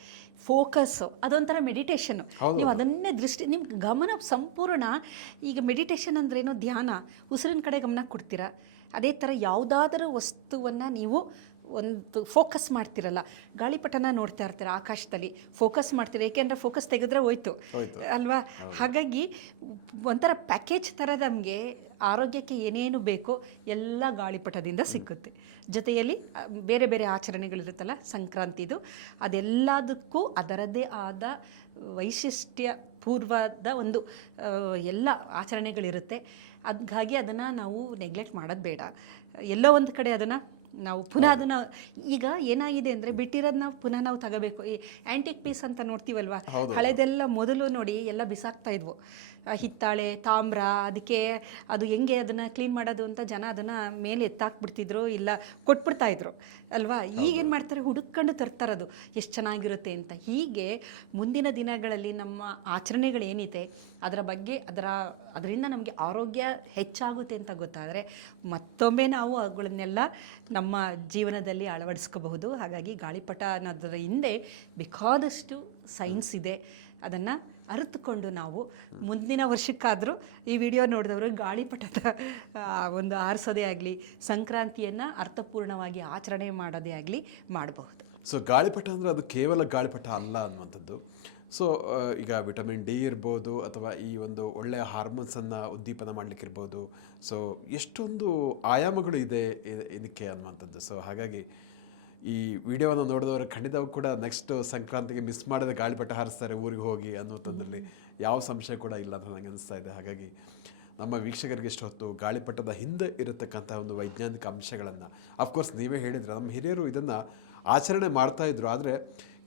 ಫೋಕಸ್, ಅದೊಂಥರ ಮೆಡಿಟೇಷನ್. ನೀವು ಅದನ್ನೇ ನಿಮ್ಗೆ ಗಮನ ಸಂಪೂರ್ಣ. ಈಗ ಮೆಡಿಟೇಷನ್ ಅಂದ್ರೇನು, ಧ್ಯಾನ, ಉಸಿರಿನ ಕಡೆ ಗಮನ ಕೊಡ್ತೀರಾ. ಅದೇ ಥರ ಯಾವುದಾದರೂ ವಸ್ತುವನ್ನು ನೀವು ಒಂದು ಫೋಕಸ್ ಮಾಡ್ತಿರಲ್ಲ, ಗಾಳಿಪಟನ ನೋಡ್ತಾ ಇರ್ತೀರ, ಆಕಾಶದಲ್ಲಿ ಫೋಕಸ್ ಮಾಡ್ತೀರ. ಏಕೆಂದರೆ ಫೋಕಸ್ ತೆಗೆದ್ರೆ ಹೋಯ್ತು ಅಲ್ವಾ. ಹಾಗಾಗಿ ಒಂಥರ ಪ್ಯಾಕೇಜ್ ಥರ ನಮಗೆ ಆರೋಗ್ಯಕ್ಕೆ ಏನೇನು ಬೇಕೋ ಎಲ್ಲ ಗಾಳಿಪಟದಿಂದ ಸಿಕ್ಕುತ್ತೆ. ಜೊತೆಯಲ್ಲಿ ಬೇರೆ ಬೇರೆ ಆಚರಣೆಗಳಿರುತ್ತಲ್ಲ ಸಂಕ್ರಾಂತಿದು, ಅದೆಲ್ಲದಕ್ಕೂ ಅದರದ್ದೇ ಆದ ವೈಶಿಷ್ಟ್ಯ ಪೂರ್ವದ ಒಂದು ಎಲ್ಲ ಆಚರಣೆಗಳಿರುತ್ತೆ. ಹಾಗಾಗಿ ಅದನ್ನು ನಾವು ನೆಗ್ಲೆಕ್ಟ್ ಮಾಡೋದು ಬೇಡ. ಎಲ್ಲೋ ಒಂದು ಕಡೆ ಅದನ್ನು ನಾವು ಪುನಃ ಅದನ್ನು, ಈಗ ಏನಾಗಿದೆ ಅಂದರೆ ಬಿಟ್ಟಿರೋದು ನಾವು ಪುನಃ ನಾವು ತಗೋಬೇಕು. ಈ ಆ್ಯಂಟಿಕ್ ಪೀಸ್ ಅಂತ ನೋಡ್ತೀವಲ್ವ, ಹಳೆದೆಲ್ಲ ಮೊದಲು ನೋಡಿ ಎಲ್ಲ ಬಿಸಾಕ್ತಾ ಇದ್ವು, ಹಿತ್ತಾಳೆ, ತಾಮ್ರ, ಅದಕ್ಕೆ ಅದು ಹೆಂಗೆ ಅದನ್ನು ಕ್ಲೀನ್ ಮಾಡೋದು ಅಂತ ಜನ ಅದನ್ನು ಮೇಲೆ ಎತ್ತಾಕ್ಬಿಡ್ತಿದ್ರು, ಇಲ್ಲ ಕೊಟ್ಬಿಡ್ತಾಯಿದ್ರು ಅಲ್ವಾ. ಈಗೇನು ಮಾಡ್ತಾರೆ, ಹುಡುಕೊಂಡು ತರ್ತಾರದು ಎಷ್ಟು ಚೆನ್ನಾಗಿರುತ್ತೆ ಅಂತ. ಹೀಗೆ ಮುಂದಿನ ದಿನಗಳಲ್ಲಿ ನಮ್ಮ ಆಚರಣೆಗಳೇನಿದೆ ಅದರ ಬಗ್ಗೆ ಅದರಿಂದ ನಮಗೆ ಆರೋಗ್ಯ ಹೆಚ್ಚಾಗುತ್ತೆ ಅಂತ ಗೊತ್ತಾದರೆ ಮತ್ತೊಮ್ಮೆ ನಾವು ಅವುಗಳನ್ನೆಲ್ಲ ನಮ್ಮ ಜೀವನದಲ್ಲಿ ಅಳವಡಿಸ್ಕೋಬಹುದು. ಹಾಗಾಗಿ ಗಾಳಿಪಟ ಅನ್ನೋದರ ಹಿಂದೆ ಬೇಕಾದಷ್ಟು ಸೈನ್ಸ್ ಇದೆ. ಅದನ್ನು ಅರಿತುಕೊಂಡು ನಾವು ಮುಂದಿನ ವರ್ಷಕ್ಕಾದರೂ ಈ ವಿಡಿಯೋ ನೋಡಿದವರು ಗಾಳಿಪಟದ ಒಂದು ಆರಿಸೋದೇ ಆಗಲಿ, ಸಂಕ್ರಾಂತಿಯನ್ನು ಅರ್ಥಪೂರ್ಣವಾಗಿ ಆಚರಣೆ ಮಾಡೋದೇ ಆಗಲಿ ಮಾಡಬಹುದು. ಸೊ ಗಾಳಿಪಟ ಅಂದರೆ ಅದು ಕೇವಲ ಗಾಳಿಪಟ ಅಲ್ಲ ಅನ್ನುವಂಥದ್ದು. ಸೊ ಈಗ ವಿಟಮಿನ್ ಡಿ ಇರ್ಬೋದು, ಅಥವಾ ಈ ಒಂದು ಒಳ್ಳೆಯ ಹಾರ್ಮೋನ್ಸನ್ನು ಉದ್ದೀಪನ ಮಾಡಲಿಕ್ಕಿರ್ಬೋದು. ಸೊ ಎಷ್ಟೊಂದು ಆಯಾಮಗಳು ಇದೆ ಇದಕ್ಕೆ ಅನ್ನುವಂಥದ್ದು. ಸೊ ಹಾಗಾಗಿ ಈ ವಿಡಿಯೋವನ್ನು ನೋಡಿದವರು ಖಂಡಿತವೂ ಕೂಡ ನೆಕ್ಸ್ಟ್ ಸಂಕ್ರಾಂತಿಗೆ ಮಿಸ್ ಮಾಡದೆ ಗಾಳಿಪಟ ಹಾರಿಸ್ತಾರೆ ಊರಿಗೆ ಹೋಗಿ ಅನ್ನೋಂಥದ್ರಲ್ಲಿ ಯಾವ ಸಂಶಯ ಕೂಡ ಇಲ್ಲ ಅಂತ ನನಗೆ ಅನಿಸ್ತಾ ಇದೆ. ಹಾಗಾಗಿ ನಮ್ಮ ವೀಕ್ಷಕರಿಗೆ ಇಷ್ಟು ಹೊತ್ತು ಗಾಳಿಪಟದ ಹಿಂದೆ ಇರತಕ್ಕಂಥ ಒಂದು ವೈಜ್ಞಾನಿಕ ಅಂಶಗಳನ್ನು, ಅಫ್ಕೋರ್ಸ್ ನೀವೇ ಹೇಳಿದರೆ ನಮ್ಮ ಹಿರಿಯರು ಇದನ್ನು ಆಚರಣೆ ಮಾಡ್ತಾಯಿದ್ರು, ಆದರೆ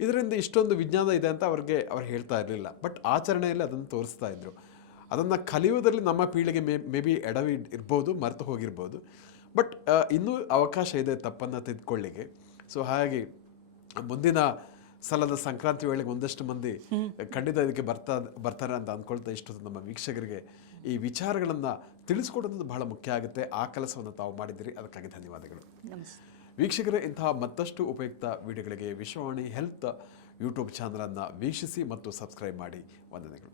ಇದರಿಂದ ಇಷ್ಟೊಂದು ವಿಜ್ಞಾನ ಇದೆ ಅಂತ ಅವ್ರು ಹೇಳ್ತಾ ಇರಲಿಲ್ಲ. ಬಟ್ ಆಚರಣೆಯಲ್ಲಿ ಅದನ್ನು ತೋರಿಸ್ತಾ ಇದ್ರು. ಅದನ್ನು ಕಲಿಯೋದ್ರಲ್ಲಿ ನಮ್ಮ ಪೀಳಿಗೆ ಮೇ ಬಿ ಎಡವಿ ಇರ್ಬೋದು, ಮರೆತು ಹೋಗಿರ್ಬೋದು. ಬಟ್ ಇನ್ನೂ ಅವಕಾಶ ಇದೆ ತಪ್ಪನ್ನು ತಿದ್ಕೊಳ್ಳಿಕ್ಕೆ. ಸೊ ಹಾಗಾಗಿ ಮುಂದಿನ ಸಲದ ಸಂಕ್ರಾಂತಿ ವೇಳೆಗೆ ಒಂದಷ್ಟು ಮಂದಿ ಖಂಡಿತ ಇದಕ್ಕೆ ಬರ್ತಾರೆ ಅಂತ ಅಂದ್ಕೊಳ್ತಾ ಇಷ್ಟೊತ್ತು ನಮ್ಮ ವೀಕ್ಷಕರಿಗೆ ಈ ವಿಚಾರಗಳನ್ನು ತಿಳಿಸ್ಕೊಡೋದು ಬಹಳ ಮುಖ್ಯ ಆಗುತ್ತೆ. ಆ ಕೆಲಸವನ್ನು ತಾವು ಮಾಡಿದ್ದೀರಿ, ಅದಕ್ಕಾಗಿ ಧನ್ಯವಾದಗಳು. ವೀಕ್ಷಕರೇ, ಇಂತಹ ಮತ್ತಷ್ಟು ಉಪಯುಕ್ತ ವಿಡಿಯೋಗಳಿಗೆ ವಿಶ್ವವಾಣಿ ಹೆಲ್ತ್ ಯೂಟ್ಯೂಬ್ ಚಾನಲನ್ನು ವೀಕ್ಷಿಸಿ ಮತ್ತು ಸಬ್ಸ್ಕ್ರೈಬ್ ಮಾಡಿ. ವಂದನೆಗಳು.